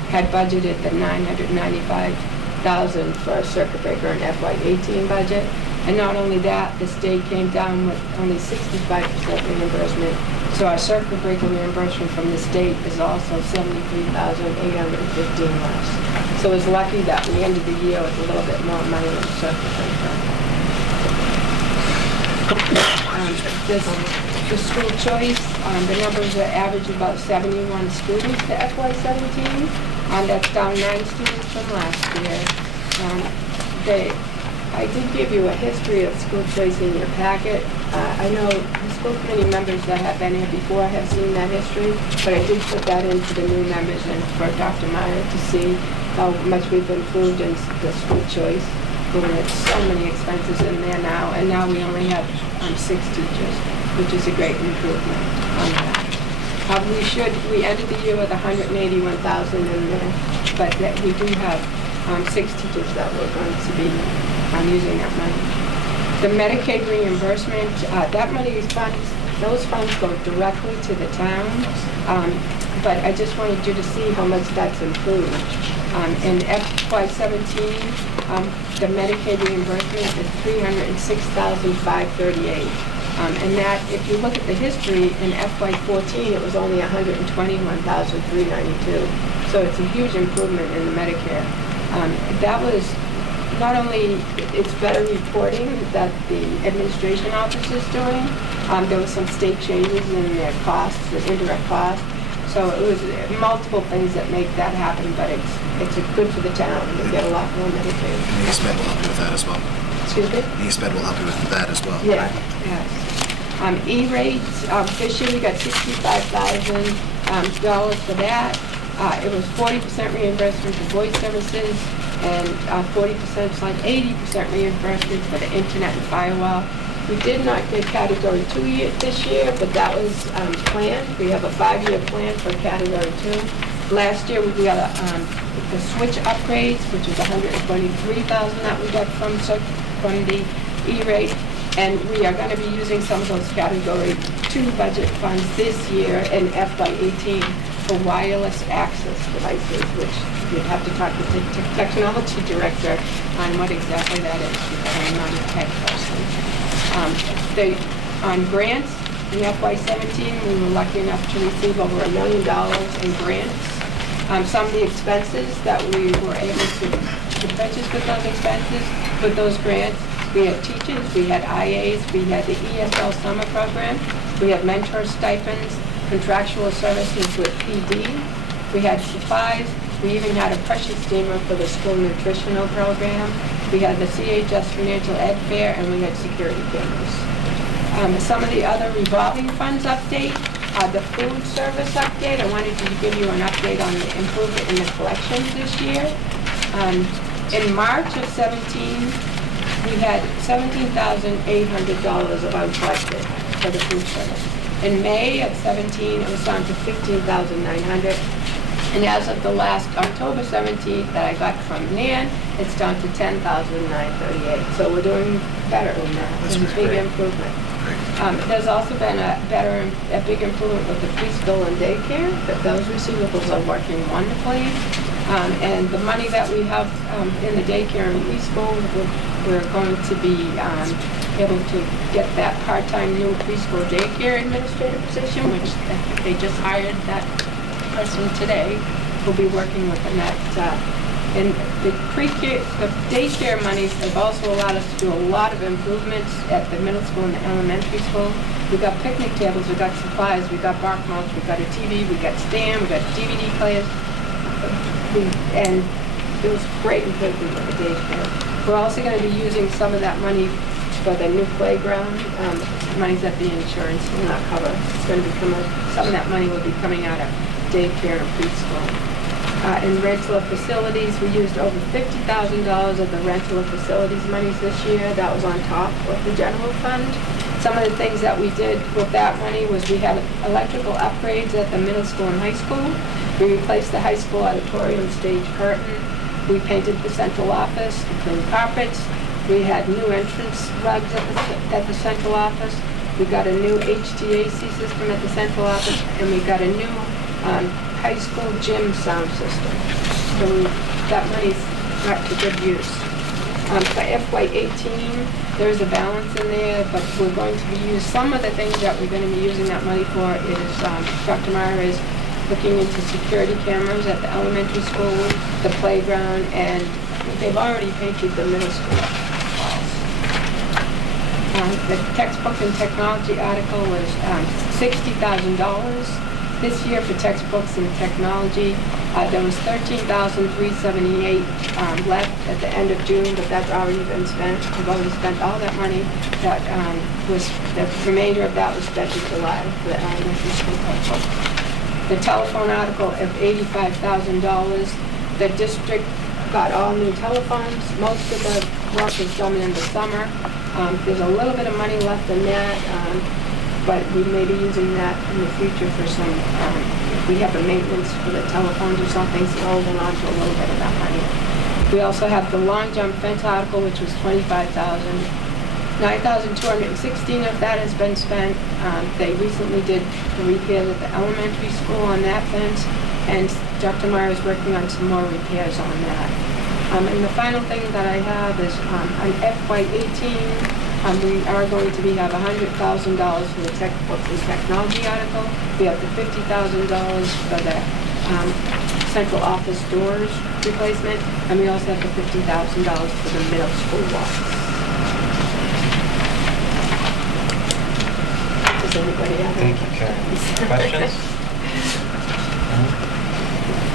had budgeted the $995,000 for a circuit breaker in FY18 budget. And not only that, the state came down with only 65% reimbursement. So our circuit breaker reimbursement from the state is also $73,815 less. So it's lucky that we ended the year with a little bit more money in the circuit breaker. The school choice, the numbers are average about 71 students to FY17. That's down 9 students from last year. I did give you a history of school choice in your packet. I know the school committee members that have been here before have seen that history, but I did put that into the new members and for Dr. Meyer to see how much we've improved in the school choice. We have so many expenses in there now, and now we only have 6 teachers, which is a great improvement on that. We ended the year with 181,000 in there, but that we do have 6 teachers that we're going to be using that money. The Medicaid reimbursement, that money is those funds go directly to the town, but I just wanted you to see how much that's improved. In FY17, the Medicaid reimbursement is $306,538. And that, if you look at the history, in FY14, it was only $121,392. So it's a huge improvement in the Medicare. That was not only, it's better reporting that the administration office is doing, there was some state changes in their costs, the indirect costs. So it was multiple things that make that happen, but it's good for the town. They get a lot more Medicaid. And East Med will help you with that as well. Excuse me? East Med will help you with that as well. Yeah, yes. E-rates, this year we got $65,000 for that. It was 40% reimbursement for voice services and 80% reimbursement for the internet and firewall. We did not get Category 2 this year, but that was planned. We have a 5-year plan for Category 2. Last year we got the switch upgrades, which was $123,000 that we got from the E-rate. And we are going to be using some of those Category 2 budget funds this year in FY18 for wireless access devices, which you'd have to talk to the technology director on what exactly that is, because I'm not a tech person. On grants, in FY17, we were lucky enough to receive over $1 million in grants. Some of the expenses that we were able to purchase with those expenses, with those grants, we had teachers, we had IAs, we had the ESL summer program, we had mentor stipends, contractual services with PD, we had supplies, we even had a pressure steamer for the school nutritional program, we had the CHS financial ed fair, and we had security cameras. Some of the other revolving funds update, the food service update, I wanted to give you an update on the improvement in the collections this year. In March of 17, we had $17,800 of uncollected for the food service. In May of 17, it was down to $15,900. And as of the last October 17th that I got from Nan, it's down to $10,938. So we're doing better than that. That's It's a big great. improvement. There's also been a big improvement with the preschool and daycare, that those receivables are working wonderfully. And the money that we have in the daycare and preschool, we're going to be able to get that part-time new preschool daycare administrator position, which I think they just hired that person today, who'll be working with Annette. And the daycare monies have also allowed us to do a lot of improvements at the middle school and the elementary school. We got picnic tables, we got supplies, we got bark mulch, we got a TV, we got stand, we got DVD players. And it was great improvement with the daycare. We're also going to be using some of that money for the new playground, monies that the insurance will not cover. It's going to be some of that money will be coming out of daycare and preschool. In rental of facilities, we used over $50,000 of the rental of facilities monies this year. That was on top of the general fund. Some of the things that we did with that money was we had electrical upgrades at the middle school and high school. We replaced the high school auditorium stage curtain. We painted the central office, cleaned carpets. We had new entrance rugs at the central office. We got a new HVAC system at the central office, and we got a new high school gym sound system. So that money's got to good use. For FY18, there's a balance in there, but we're going to be using some of the things that we're going to be using that money for is Dr. Meyer is looking into security cameras at the elementary school, the playground, and they've already painted the middle school walls. The textbook and technology article was $60,000. This year for textbooks and technology, there was $13,378 left at the end of June, but that's already been spent. We've already spent all that money. That was the remainder of that was spent in July for the elementary school textbook. The telephone article of $85,000. The district got all new telephones. Most of the work was done in the summer. There's a little bit of money left in that. but we may be using that in the future for some, if we have a maintenance for the telephones or something, so holding on to a little bit of that money. We also have the long jump fence article, which was 25,000. 9,216 of that has been spent. They recently did the repairs at the elementary school on that fence, and Dr. Meyer is working on some more repairs on that. And the final thing that I have is on FY18, we are going to have $100,000 for the textbooks and technology article. We have the $50,000 for the central office doors replacement, and we also have the $50,000 for the middle school walls. Does anybody have any Thank you, Karen. Questions?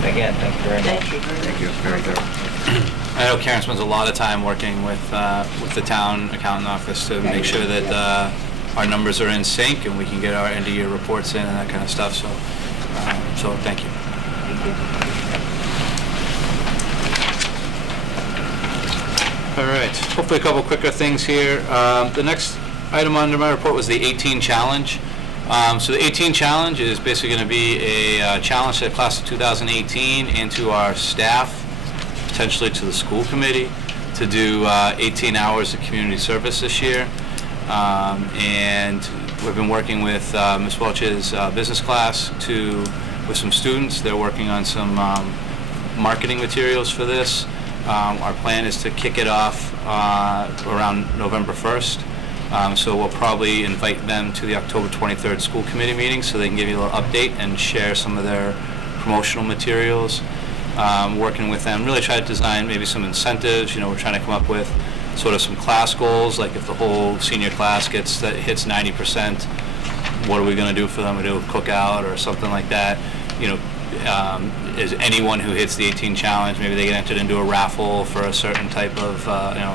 Again, thank you very much. Thank you, very thorough. I know Karen spends a lot of time working with the town accountant office to make sure that our numbers are in sync and we can get our end of year reports in and that kind of stuff. So, thank you. Thank you. All right. Hopefully, a couple quicker things here. The next item under my report was the 18 challenge. So the 18 challenge is basically going to be a challenge to the class of 2018 and to our staff, potentially to the school committee, to do 18 hours of community service this year. And we've been working with Ms. Welch's business class with some students. They're working on some marketing materials for this. Our plan is to kick it off around November 1st. So we'll probably invite them to the October 23rd school committee meeting so they can give you a little update and share some of their promotional materials. Working with them, really try to design maybe some incentives. We're trying to come up with sort of some class goals, like if the whole senior class hits 90%, what are we going to do for them? We do a cookout or something like that. Is anyone who hits the 18 challenge, maybe they get entered into a raffle for a certain type of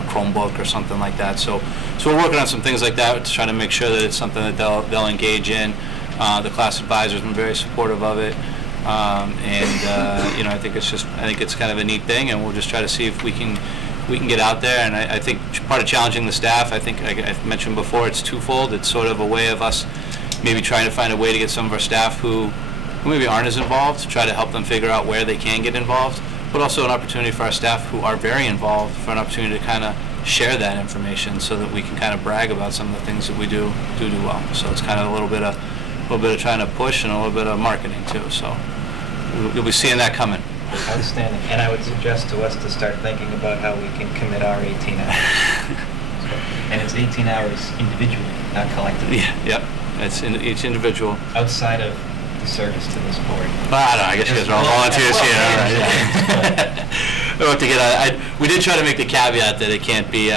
Chromebook or something like that. So we're working on some things like that to try to make sure that it's something that they'll engage in. The class advisor's been very supportive of it, I think it's kind of a neat thing, and we'll just try to see if we can get out there. And I think part of challenging the staff, I think I've mentioned before, it's twofold. It's sort of a way of us maybe trying to find a way to get some of our staff who maybe aren't as involved, to try to help them figure out where they can get involved, but also an opportunity for our staff who are very involved for an opportunity to kind of share that information so that we can kind of brag about some of the things that we do well. So it's kind of a little bit of trying to push and a little bit of marketing too. So you'll be seeing that coming. Outstanding. And I would suggest to us to start thinking about how we can commit our 18 hours. And it's 18 hours individually, not collectively. Yeah. It's each individual. Outside of the service to this board. Well, I don't know. I guess you guys are all volunteers here. We did try to make the caveat that it can't be,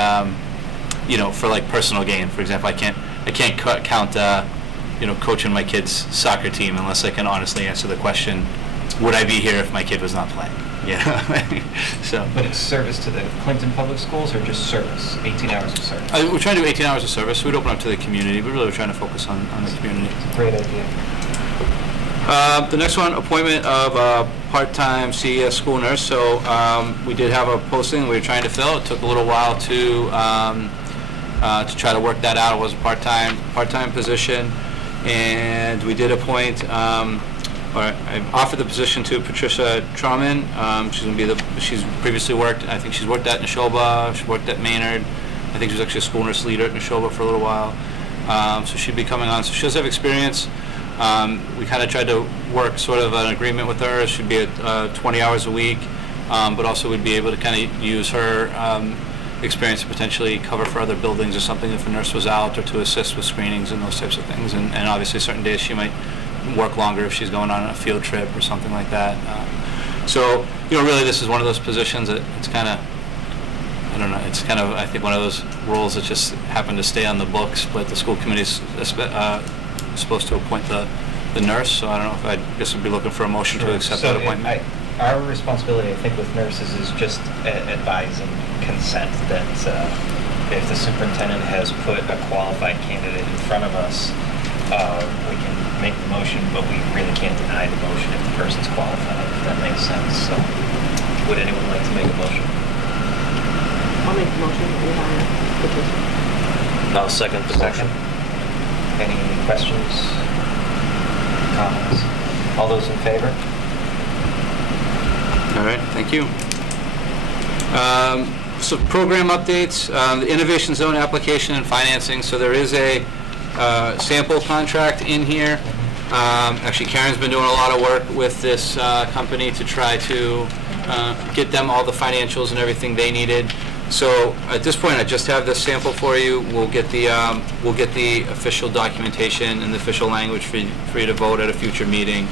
for like personal gain. For example, I can't count, coaching my kid's soccer team unless I can honestly answer the question, would I be here if my kid was not playing? So. But it's service to the Clinton Public Schools or just service? 18 hours of service? We're trying to do 18 hours of service. We'd open up to the community, but really we're trying to focus on the community. It's a great idea. The next one, appointment of a part-time CES school nurse. So we did have a posting we were trying to fill. It took a little while to try to work that out. It was a part-time position, and we did appoint. I offered the position to Patricia Trauman. She's previously worked. I think she's worked at Neshoba. She worked at Maynard. I think she was actually a school nurse leader at Neshoba for a little while. So she'd be coming on. So she does have experience. We kind of tried to work sort of an agreement with her. She'd be at 20 hours a week, but also we'd be able to kind of use her experience to potentially cover for other buildings or something if a nurse was out, or to assist with screenings and those types of things. And obviously certain days she might work longer if she's going on a field trip or something like that. So really this is one of those positions that it's kind of, I don't know, it's kind of, I think, one of those roles that just happen to stay on the books, but the school committee's supposed to appoint the nurse, so I don't know if I guess we'd be looking for a motion to accept that appointment. Our responsibility, I think, with nurses is just advise and consent that if the superintendent has put a qualified candidate in front of us, we can make the motion, but we really can't deny the motion if the person's qualified, if that makes sense. So would anyone like to make a motion? I'll make the motion. I'll second the motion. Any questions? Comments? All those in favor? All right, thank you. So program updates, the Innovation Zone application and financing. So there is a sample contract in here. Actually, Karen's been doing a lot of work with this company to try to get them all the financials and everything they needed. So at this point, I just have this sample for you. We'll get the official documentation and the official language for you to vote at a future meeting.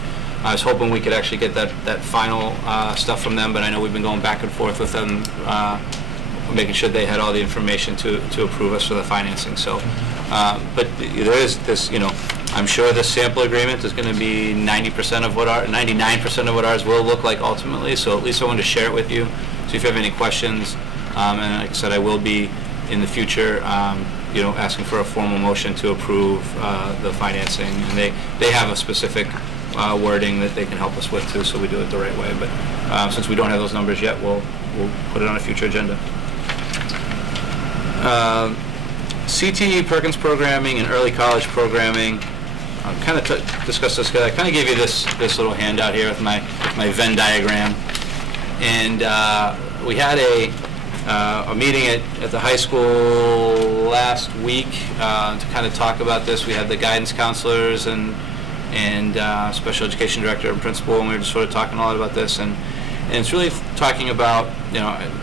I was hoping we could actually get that final stuff from them, but I know we've been going back and forth with them, making sure they had all the information to approve us for the financing. So, but there is this, I'm sure this sample agreement is going to be 99% of what ours will look like ultimately. So at least I wanted to share it with you. So if you have any questions, and like I said, I will be in the future, asking for a formal motion to approve the financing, and they have a specific wording that they can help us with too, so we do it the right way. But since we don't have those numbers yet, we'll put it on a future agenda. CTE Perkins programming and early college programming. I kind of discussed this. I kind of gave you this little handout here with my Venn diagram, and we had a meeting at the high school last week to kind of talk about this. We had the guidance counselors and special education director and principal, and we were just sort of talking a lot about this, and it's really talking about,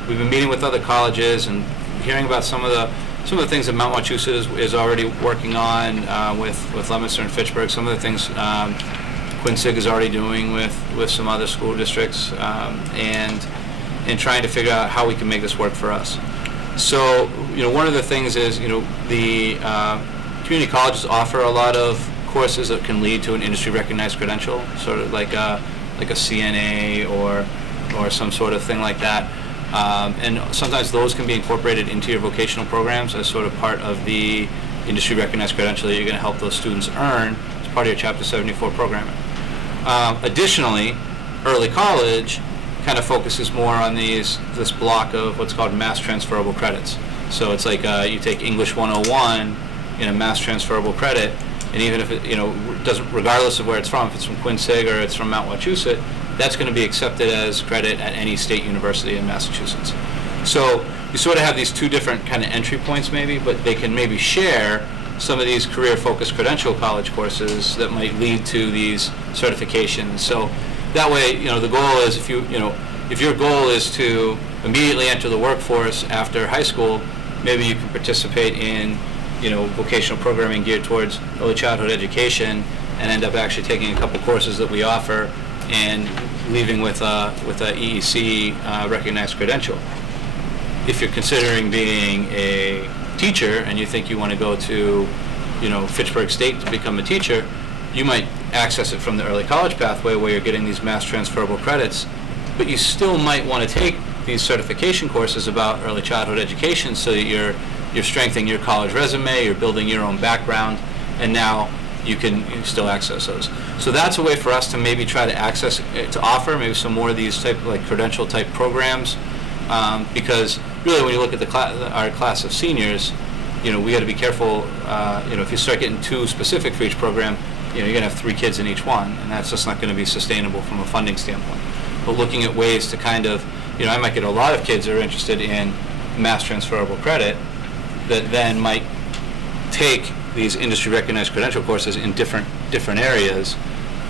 we've been meeting with other colleges and hearing about some of the things that Mount Wachusett is already working on with Leominster and Fitchburg, some of the things Quincy is already doing with some other school districts, and trying to figure out how we can make this work for us. So, one of the things is, the community colleges offer a lot of courses that can lead to an industry recognized credential, sort of like a CNA or some sort of thing like that. And sometimes those can be incorporated into your vocational programs as sort of part of the industry recognized credential that you're going to help those students earn as part of your Chapter 74 programming. Additionally, early college kind of focuses more on this block of what's called mass transferable credits. So it's like you take English 101 in a mass transferable credit, and even if it doesn't, regardless of where it's from, if it's from Quincy or it's from Mount Wachusett, that's going to be accepted as credit at any state university in Massachusetts. So you sort of have these two different kind of entry points maybe, but they can maybe share some of these career-focused credential college courses that might lead to these certifications. So that way, the goal is if your goal is to immediately enter the workforce after high school, maybe you can participate in vocational programming geared towards early childhood education and end up actually taking a couple courses that we offer and leaving with a EEC recognized credential. If you're considering being a teacher and you think you want to go to Fitchburg State to become a teacher, you might access it from the early college pathway where you're getting these mass transferable credits, but you still might want to take these certification courses about early childhood education so that you're strengthening your college resume, you're building your own background, and now you can still access those. So that's a way for us to maybe try to offer maybe some more of these type of credential type programs, because really when you look at our class of seniors, we got to be careful. If you start getting too specific for each program, you're going to have 3 kids in each one, and that's just not going to be sustainable from a funding standpoint. But looking at ways to kind of, I might get a lot of kids that are interested in mass transferable credit that then might take these industry recognized credential courses in different areas,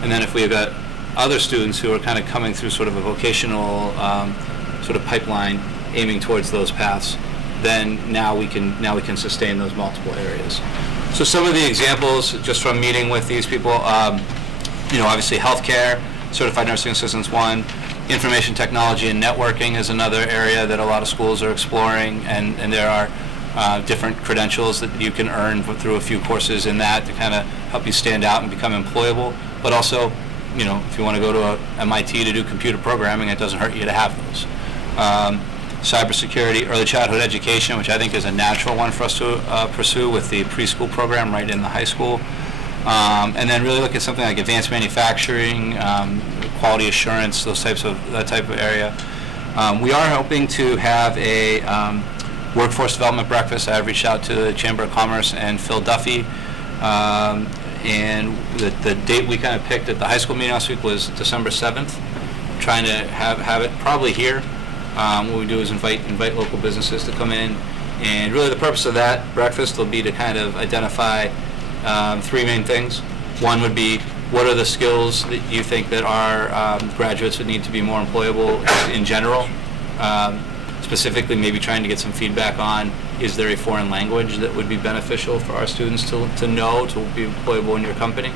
and then if we've got other students who are kind of coming through sort of a vocational sort of pipeline aiming towards those paths, then now we can sustain those multiple areas. So some of the examples just from meeting with these people, obviously healthcare, certified nursing assistants 1, information technology and networking is another area that a lot of schools are exploring, and there are different credentials that you can earn through a few courses in that to kind of help you stand out and become employable. But also, if you want to go to MIT to do computer programming, it doesn't hurt you to have those. Cybersecurity, early childhood education, which I think is a natural one for us to pursue with the preschool program right in the high school. And then really look at something like advanced manufacturing, quality assurance, that type of area. We are hoping to have a workforce development breakfast. I've reached out to the Chamber of Commerce and Phil Duffy And the date we kind of picked at the high school meeting last week was December 7th. Trying to have it probably here. What we do is invite local businesses to come in. And really the purpose of that breakfast will be to kind of identify three main things. One would be, what are the skills that you think that our graduates would need to be more employable in general? Specifically, maybe trying to get some feedback on, is there a foreign language that would be beneficial for our students to know, to be employable in your company?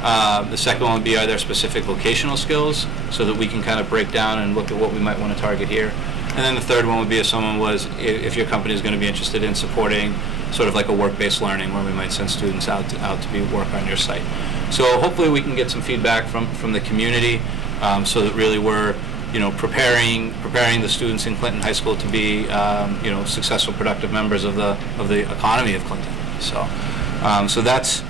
The second one would be, are there specific vocational skills, so that we can kind of break down and look at what we might want to target here. And then the third one would be, if your company is going to be interested in supporting sort of like a work-based learning, where we might send students out to be work on your site. So hopefully we can get some feedback from the community, so that really we're preparing the students in Clinton High School to be successful, productive members of the economy of Clinton. So that's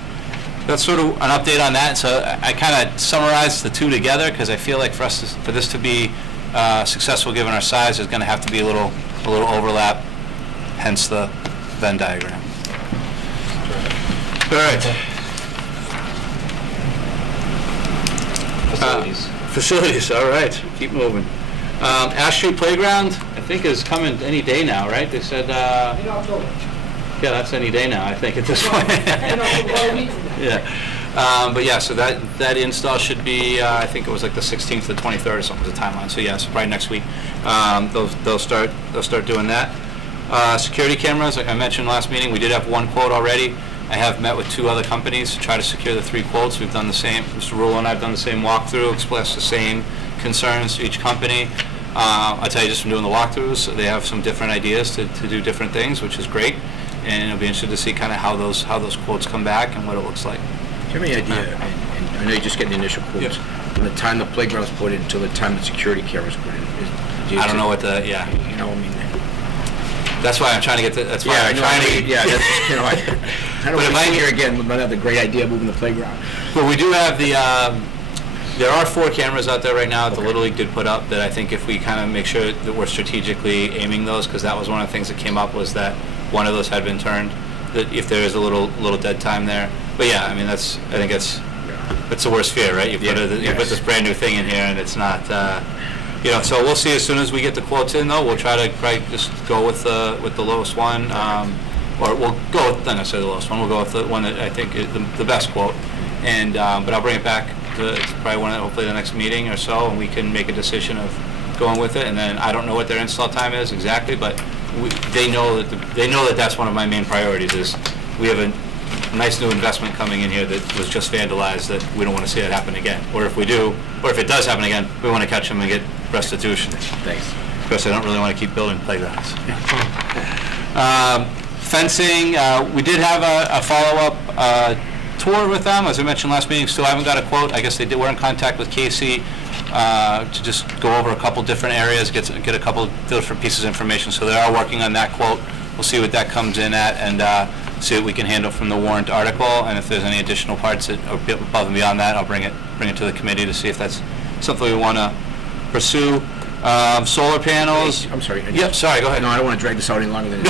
sort of an update on that. So I kind of summarized the two together, because I feel like for this to be successful given our size, there's going to have to be a little overlap, hence the Venn diagram. All right. Facilities, all right, keep moving. Ash Street Playground, I think, is coming any day now, right? They said, In October. yeah, that's any day now, I think, at this point. Yeah. But yeah, so that install should be, I think it was like the 16th to 23rd or something was the timeline. So yeah, so probably next week, they'll start doing that. Security cameras, like I mentioned last meeting, we did have one quote already. I have met with two other companies to try to secure the three quotes. We've done the same, Mr. Rule and I have done the same walkthrough, expressed the same concerns to each company. I'll tell you, just from doing the walkthroughs, they have some different ideas to do different things, which is great. And it'll be interesting to see kind of how those quotes come back and what it looks like. Do you have any idea, and I know you're just getting the initial quotes, from the time the playground's put in until the time the security camera's put in? I don't know what the, yeah. You know, I mean... That's why I'm trying to get that's why I'm trying to... Yeah, that's, I don't want to here again, we might have the great idea of moving the playground. Well, we do have there are 4 cameras out there right now that the Little League did put up, that I think if we kind of make sure that we're strategically aiming those, because that was one of the things that came up, was that one of those had been turned, that if there is a little dead time there. But yeah, I mean, I think that's the worst fear, right? You put this brand new thing in here and it's not, so we'll see as soon as we get the quotes in, though. We'll try to probably just go with the lowest one, or we'll go with, not necessarily the lowest one, we'll go with the one that I think is the best quote. And, but I'll bring it back to probably hopefully the next meeting or so, and we can make a decision of going with it. And then I don't know what their install time is exactly, but they know that that's one of my main priorities. Is we have a nice new investment coming in here that was just vandalized, that we don't want to see that happen again. Or if we do, or if it does happen again, we want to catch them and get restitution. Thanks. Because I don't really want to keep building playgrounds. Fencing, we did have a follow-up tour with them. As I mentioned last meeting, still haven't got a quote. I guess they were in contact with Casey to just go over a couple different areas, get a couple different pieces of information. So they are working on that quote. We'll see what that comes in at, and see what we can handle from the warrant article. And if there's any additional parts that are above and beyond that, I'll bring it to the committee to see if that's something we want to pursue. Solar panels. I'm sorry. Yep, sorry, go ahead. No, I don't want to drag this out any longer than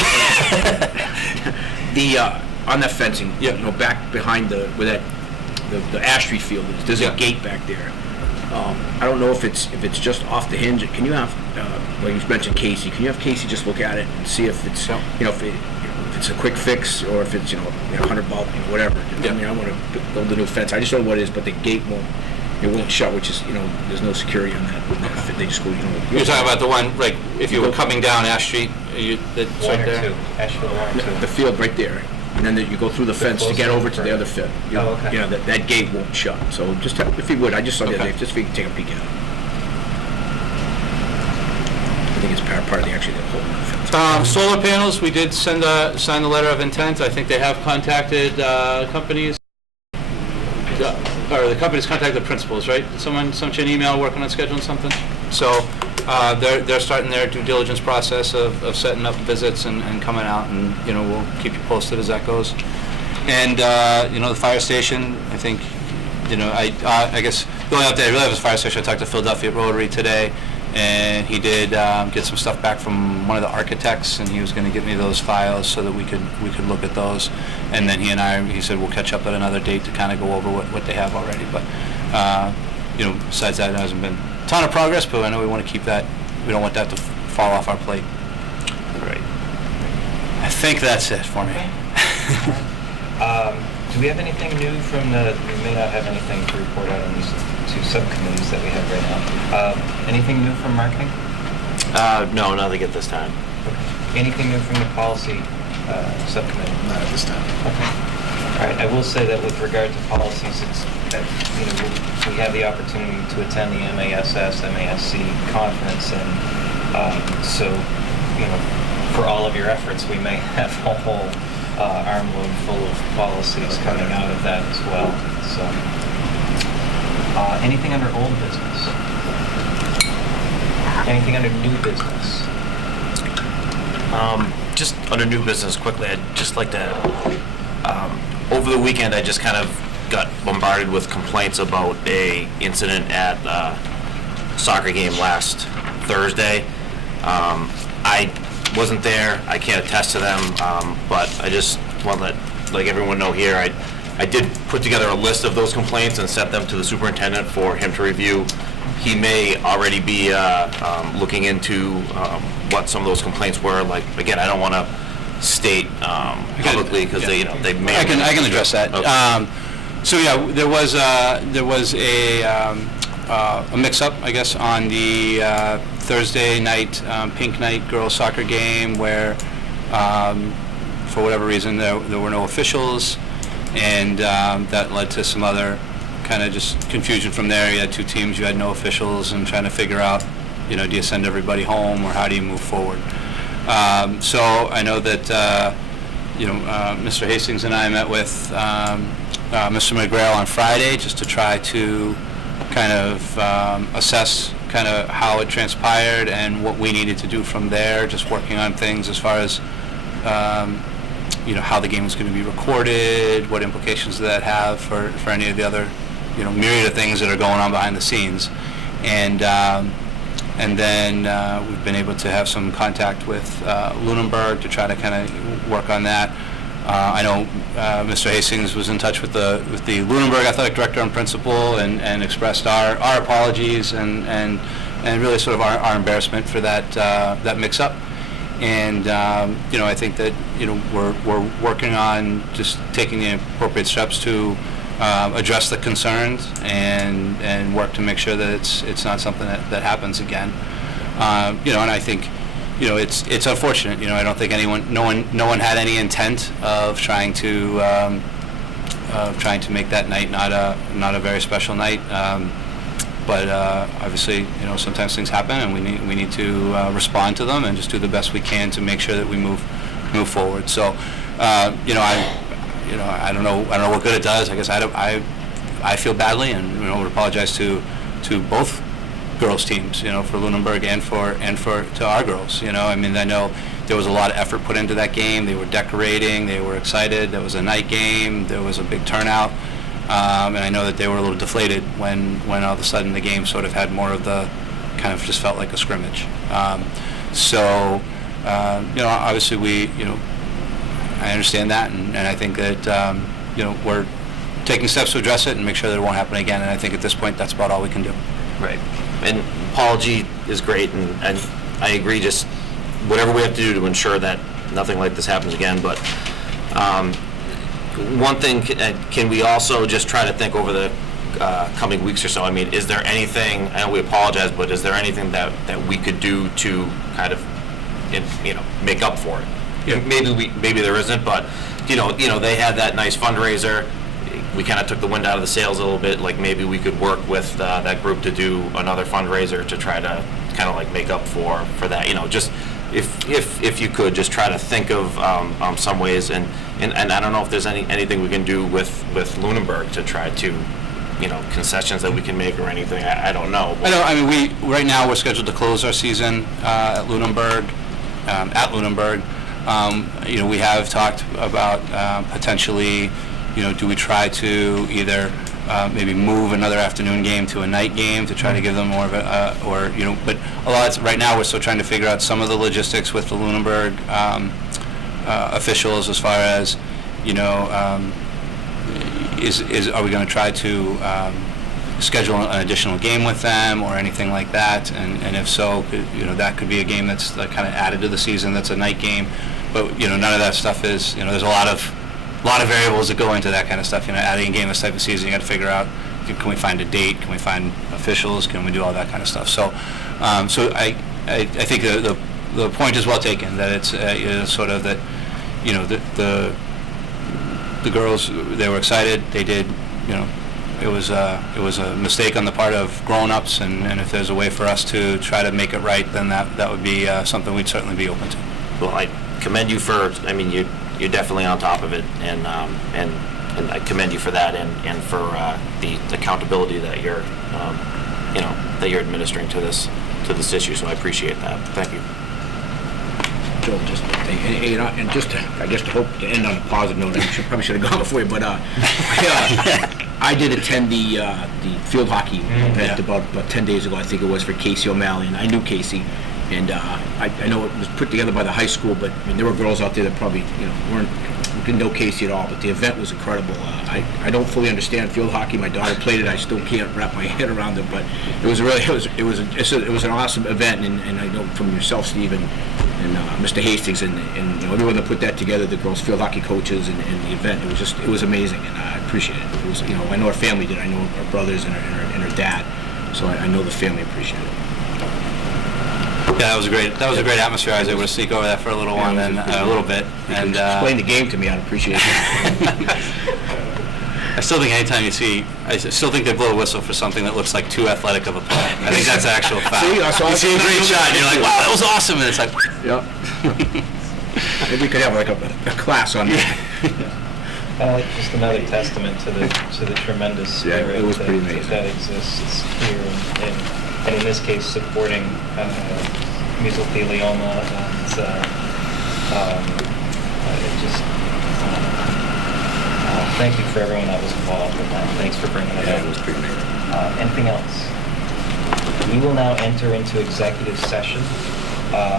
it on that fencing, back behind where the Ash Street field is, there's a gate back there. I don't know if it's just off the hinge. Can you have, well, you mentioned Casey, can you have Casey just look at it and see if it's, if it's a quick fix, or if it's, $100, whatever. I mean, I want to build a new fence. I just don't know what it is, but the gate won't shut, which is, there's no security on that. They just go, You're talking about the one, like, if you were coming down Ash Street, that's right there? Asheville 1 or 2. The field right there. And then you go through the fence to get over to the other field. Okay. That gate won't shut. So just, if you would, I just saw the other day, just so you can take a peek at it. I think it's part of the whole fence. Solar panels, we did sign the letter of intent. I think they have contacted companies, or the companies contacted the principals, right? Someone sent you an email working on scheduling something? So they're starting their due diligence process of setting up visits and coming out, and we'll keep you posted as that goes. And the fire station, I think, I guess the only update I really have is fire station. I talked to Philadelphia Rotary today, And he did get some stuff back from one of the architects, and he was going to give me those files so that we could look at those. And then he said we'll catch up at another date to kind of go over what they have already. But besides that, there hasn't been a ton of progress. But I know we want to keep that. We don't want that to fall off our plate. Right. I think that's it for me. Do we have anything new from we may not have anything to report out on these two subcommittees that we have right now. Anything new from marketing? No, nothing at this time. Okay. Anything new from the policy subcommittee? Not at this time. Okay. All right, I will say that with regard to policies, it's that, we have the opportunity to attend the MASC conference, and so, for all of your efforts, we may have a whole armload full of policies coming out of that as well. So, anything under old business? Anything under new business? Just under new business, quickly, I'd just like to, over the weekend, I just kind of got bombarded with complaints about a incident at a soccer game last Thursday. I wasn't there, I can't attest to them, but I just want to let everyone know here, I did put together a list of those complaints and sent them to the superintendent for him to review. He may already be looking into what some of those complaints were. Like, again, I don't want to state publicly because they may. I can address that. Okay. So yeah, there was a mix-up, I guess, on the Thursday night Pink Night girls soccer game where, for whatever reason, there were no officials, and that led to some other kind of just confusion from there. You had two teams, you had no officials, and trying to figure out, do you send everybody home or how do you move forward? So I know that, Mr. Hastings and I met with Mr. McGrail on Friday just to try to kind of assess kind of how it transpired and what we needed to do from there, just working on things as far as, how the game was going to be recorded, what implications did that have for any of the other, myriad of things that are going on behind the scenes. And then we've been able to have some contact with Lunenburg to try to kind of work on that. I know Mr. Hastings was in touch with the Lunenburg athletic director and principal and expressed our apologies and really sort of our embarrassment for that mix-up. And I think that we're working on just taking the appropriate steps to address the concerns and work to make sure that it's not something that happens again. And I think it's unfortunate. I don't think no one had any intent of trying to make that night not a very special night. But obviously, sometimes things happen, and we need to respond to them and just do the best we can to make sure that we move forward. So, I don't know what good it does. I guess I feel badly, and would apologize to both girls teams, for Lunenburg and to our girls. I know there was a lot of effort put into that game. They were decorating, they were excited. There was a night game. There was a big turnout. And I know that they were a little deflated when all of a sudden the game sort of had more of the kind of just felt like a scrimmage. Obviously I understand that, and I think that we're taking steps to address it and make sure that it won't happen again. And I think at this point that's about all we can do. Right. And apology is great, and I agree. Just whatever we have to do to ensure that nothing like this happens again. But one thing, can we also just try to think over the coming weeks or so? Is there anything, I know we apologize, but is there anything that we could do to kind of, make up for it? Yeah. Maybe there isn't, but, they had that nice fundraiser. We kind of took the wind out of the sails a little bit. Like, maybe we could work with that group to do another fundraiser to try to kind of like make up for that. Just if you could just try to think of some ways, and I don't know if there's anything we can do with Lunenburg to try to, concessions that we can make or anything. I don't know. We right now we're scheduled to close our season at Lunenburg. We have talked about potentially, do we try to either maybe move another afternoon game to a night game to try to give them more of a, or, you know, but a lot, right now, we're still trying to figure out some of the logistics with the Lunenburg officials as far as, you know, are we going to try to schedule an additional game with them or anything like that? And if so, you know, that could be a game that's kind of added to the season, that's a night game. But, you know, none of that stuff is, you know, there's a lot of variables that go into that kind of stuff. You know, adding a game this type of season, you got to figure out, can we find a date? Can we find officials? Can we do all that kind of stuff? So, so I think the point is well taken, that it's sort of that, you know, the girls, they were excited. They did, you know, it was a mistake on the part of grown-ups, and if there's a way for us to try to make it right, then that would be something we'd certainly be open to. Well, I commend you for, I mean, you're definitely on top of it, and I commend you for that, and for the accountability that you're, you know, that you're administering to this issue. So I appreciate that. Thank you. Joe, just and just I guess to hope to end on a positive note, I probably should have gone before you, but I did attend the field hockey event about 10 days ago, I think it was, for Casey O'Malley, and I knew Casey, and I know it was put together by the high school, but I mean, there were girls out there that probably, you know, didn't know Casey at all, but the event was incredible. I don't fully understand field hockey. My daughter played it. I still can't wrap my head around it, but it was an awesome event, and I know from yourself, Steve, and Mr. Hastings, and you know, everyone that put that together, the girls field hockey coaches, and the event, it was amazing, and I appreciate it. It was, you know, I know her family did. I know her brothers and her dad, so I know the family appreciated it. Yeah, that was a great atmosphere. I was able to sneak over that for a little while, and a little bit. And explain the game to me, I'd appreciate it. I still think anytime I still think they blow a whistle for something that looks like too athletic of a play. I think that's an actual foul. You see a great shot, and you're like, wow, that was awesome, and it's like, yep. Maybe we could have like a class on that. Just another testament to the tremendous spirit it was pretty amazing. that exists here, and in this case, supporting mesothelioma, and it just. Thank you for everyone that was involved in that. Thanks for bringing it up. It was pretty amazing. Anything else? We will now enter into executive session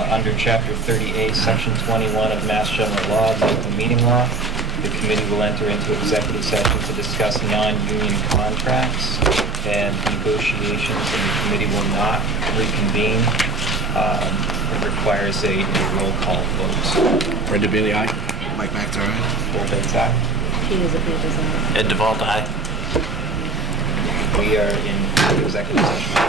under Chapter 30A, Section 21 of Mass General Law, the Open Meeting Law. The committee will enter into executive session to discuss non-union contracts and negotiations, and the committee will not reconvene. It requires a roll call vote. Brenda Bailey, aye. Mike Baxter, aye. Bill Bates, aye. Ed DeVault, aye. We are in executive session.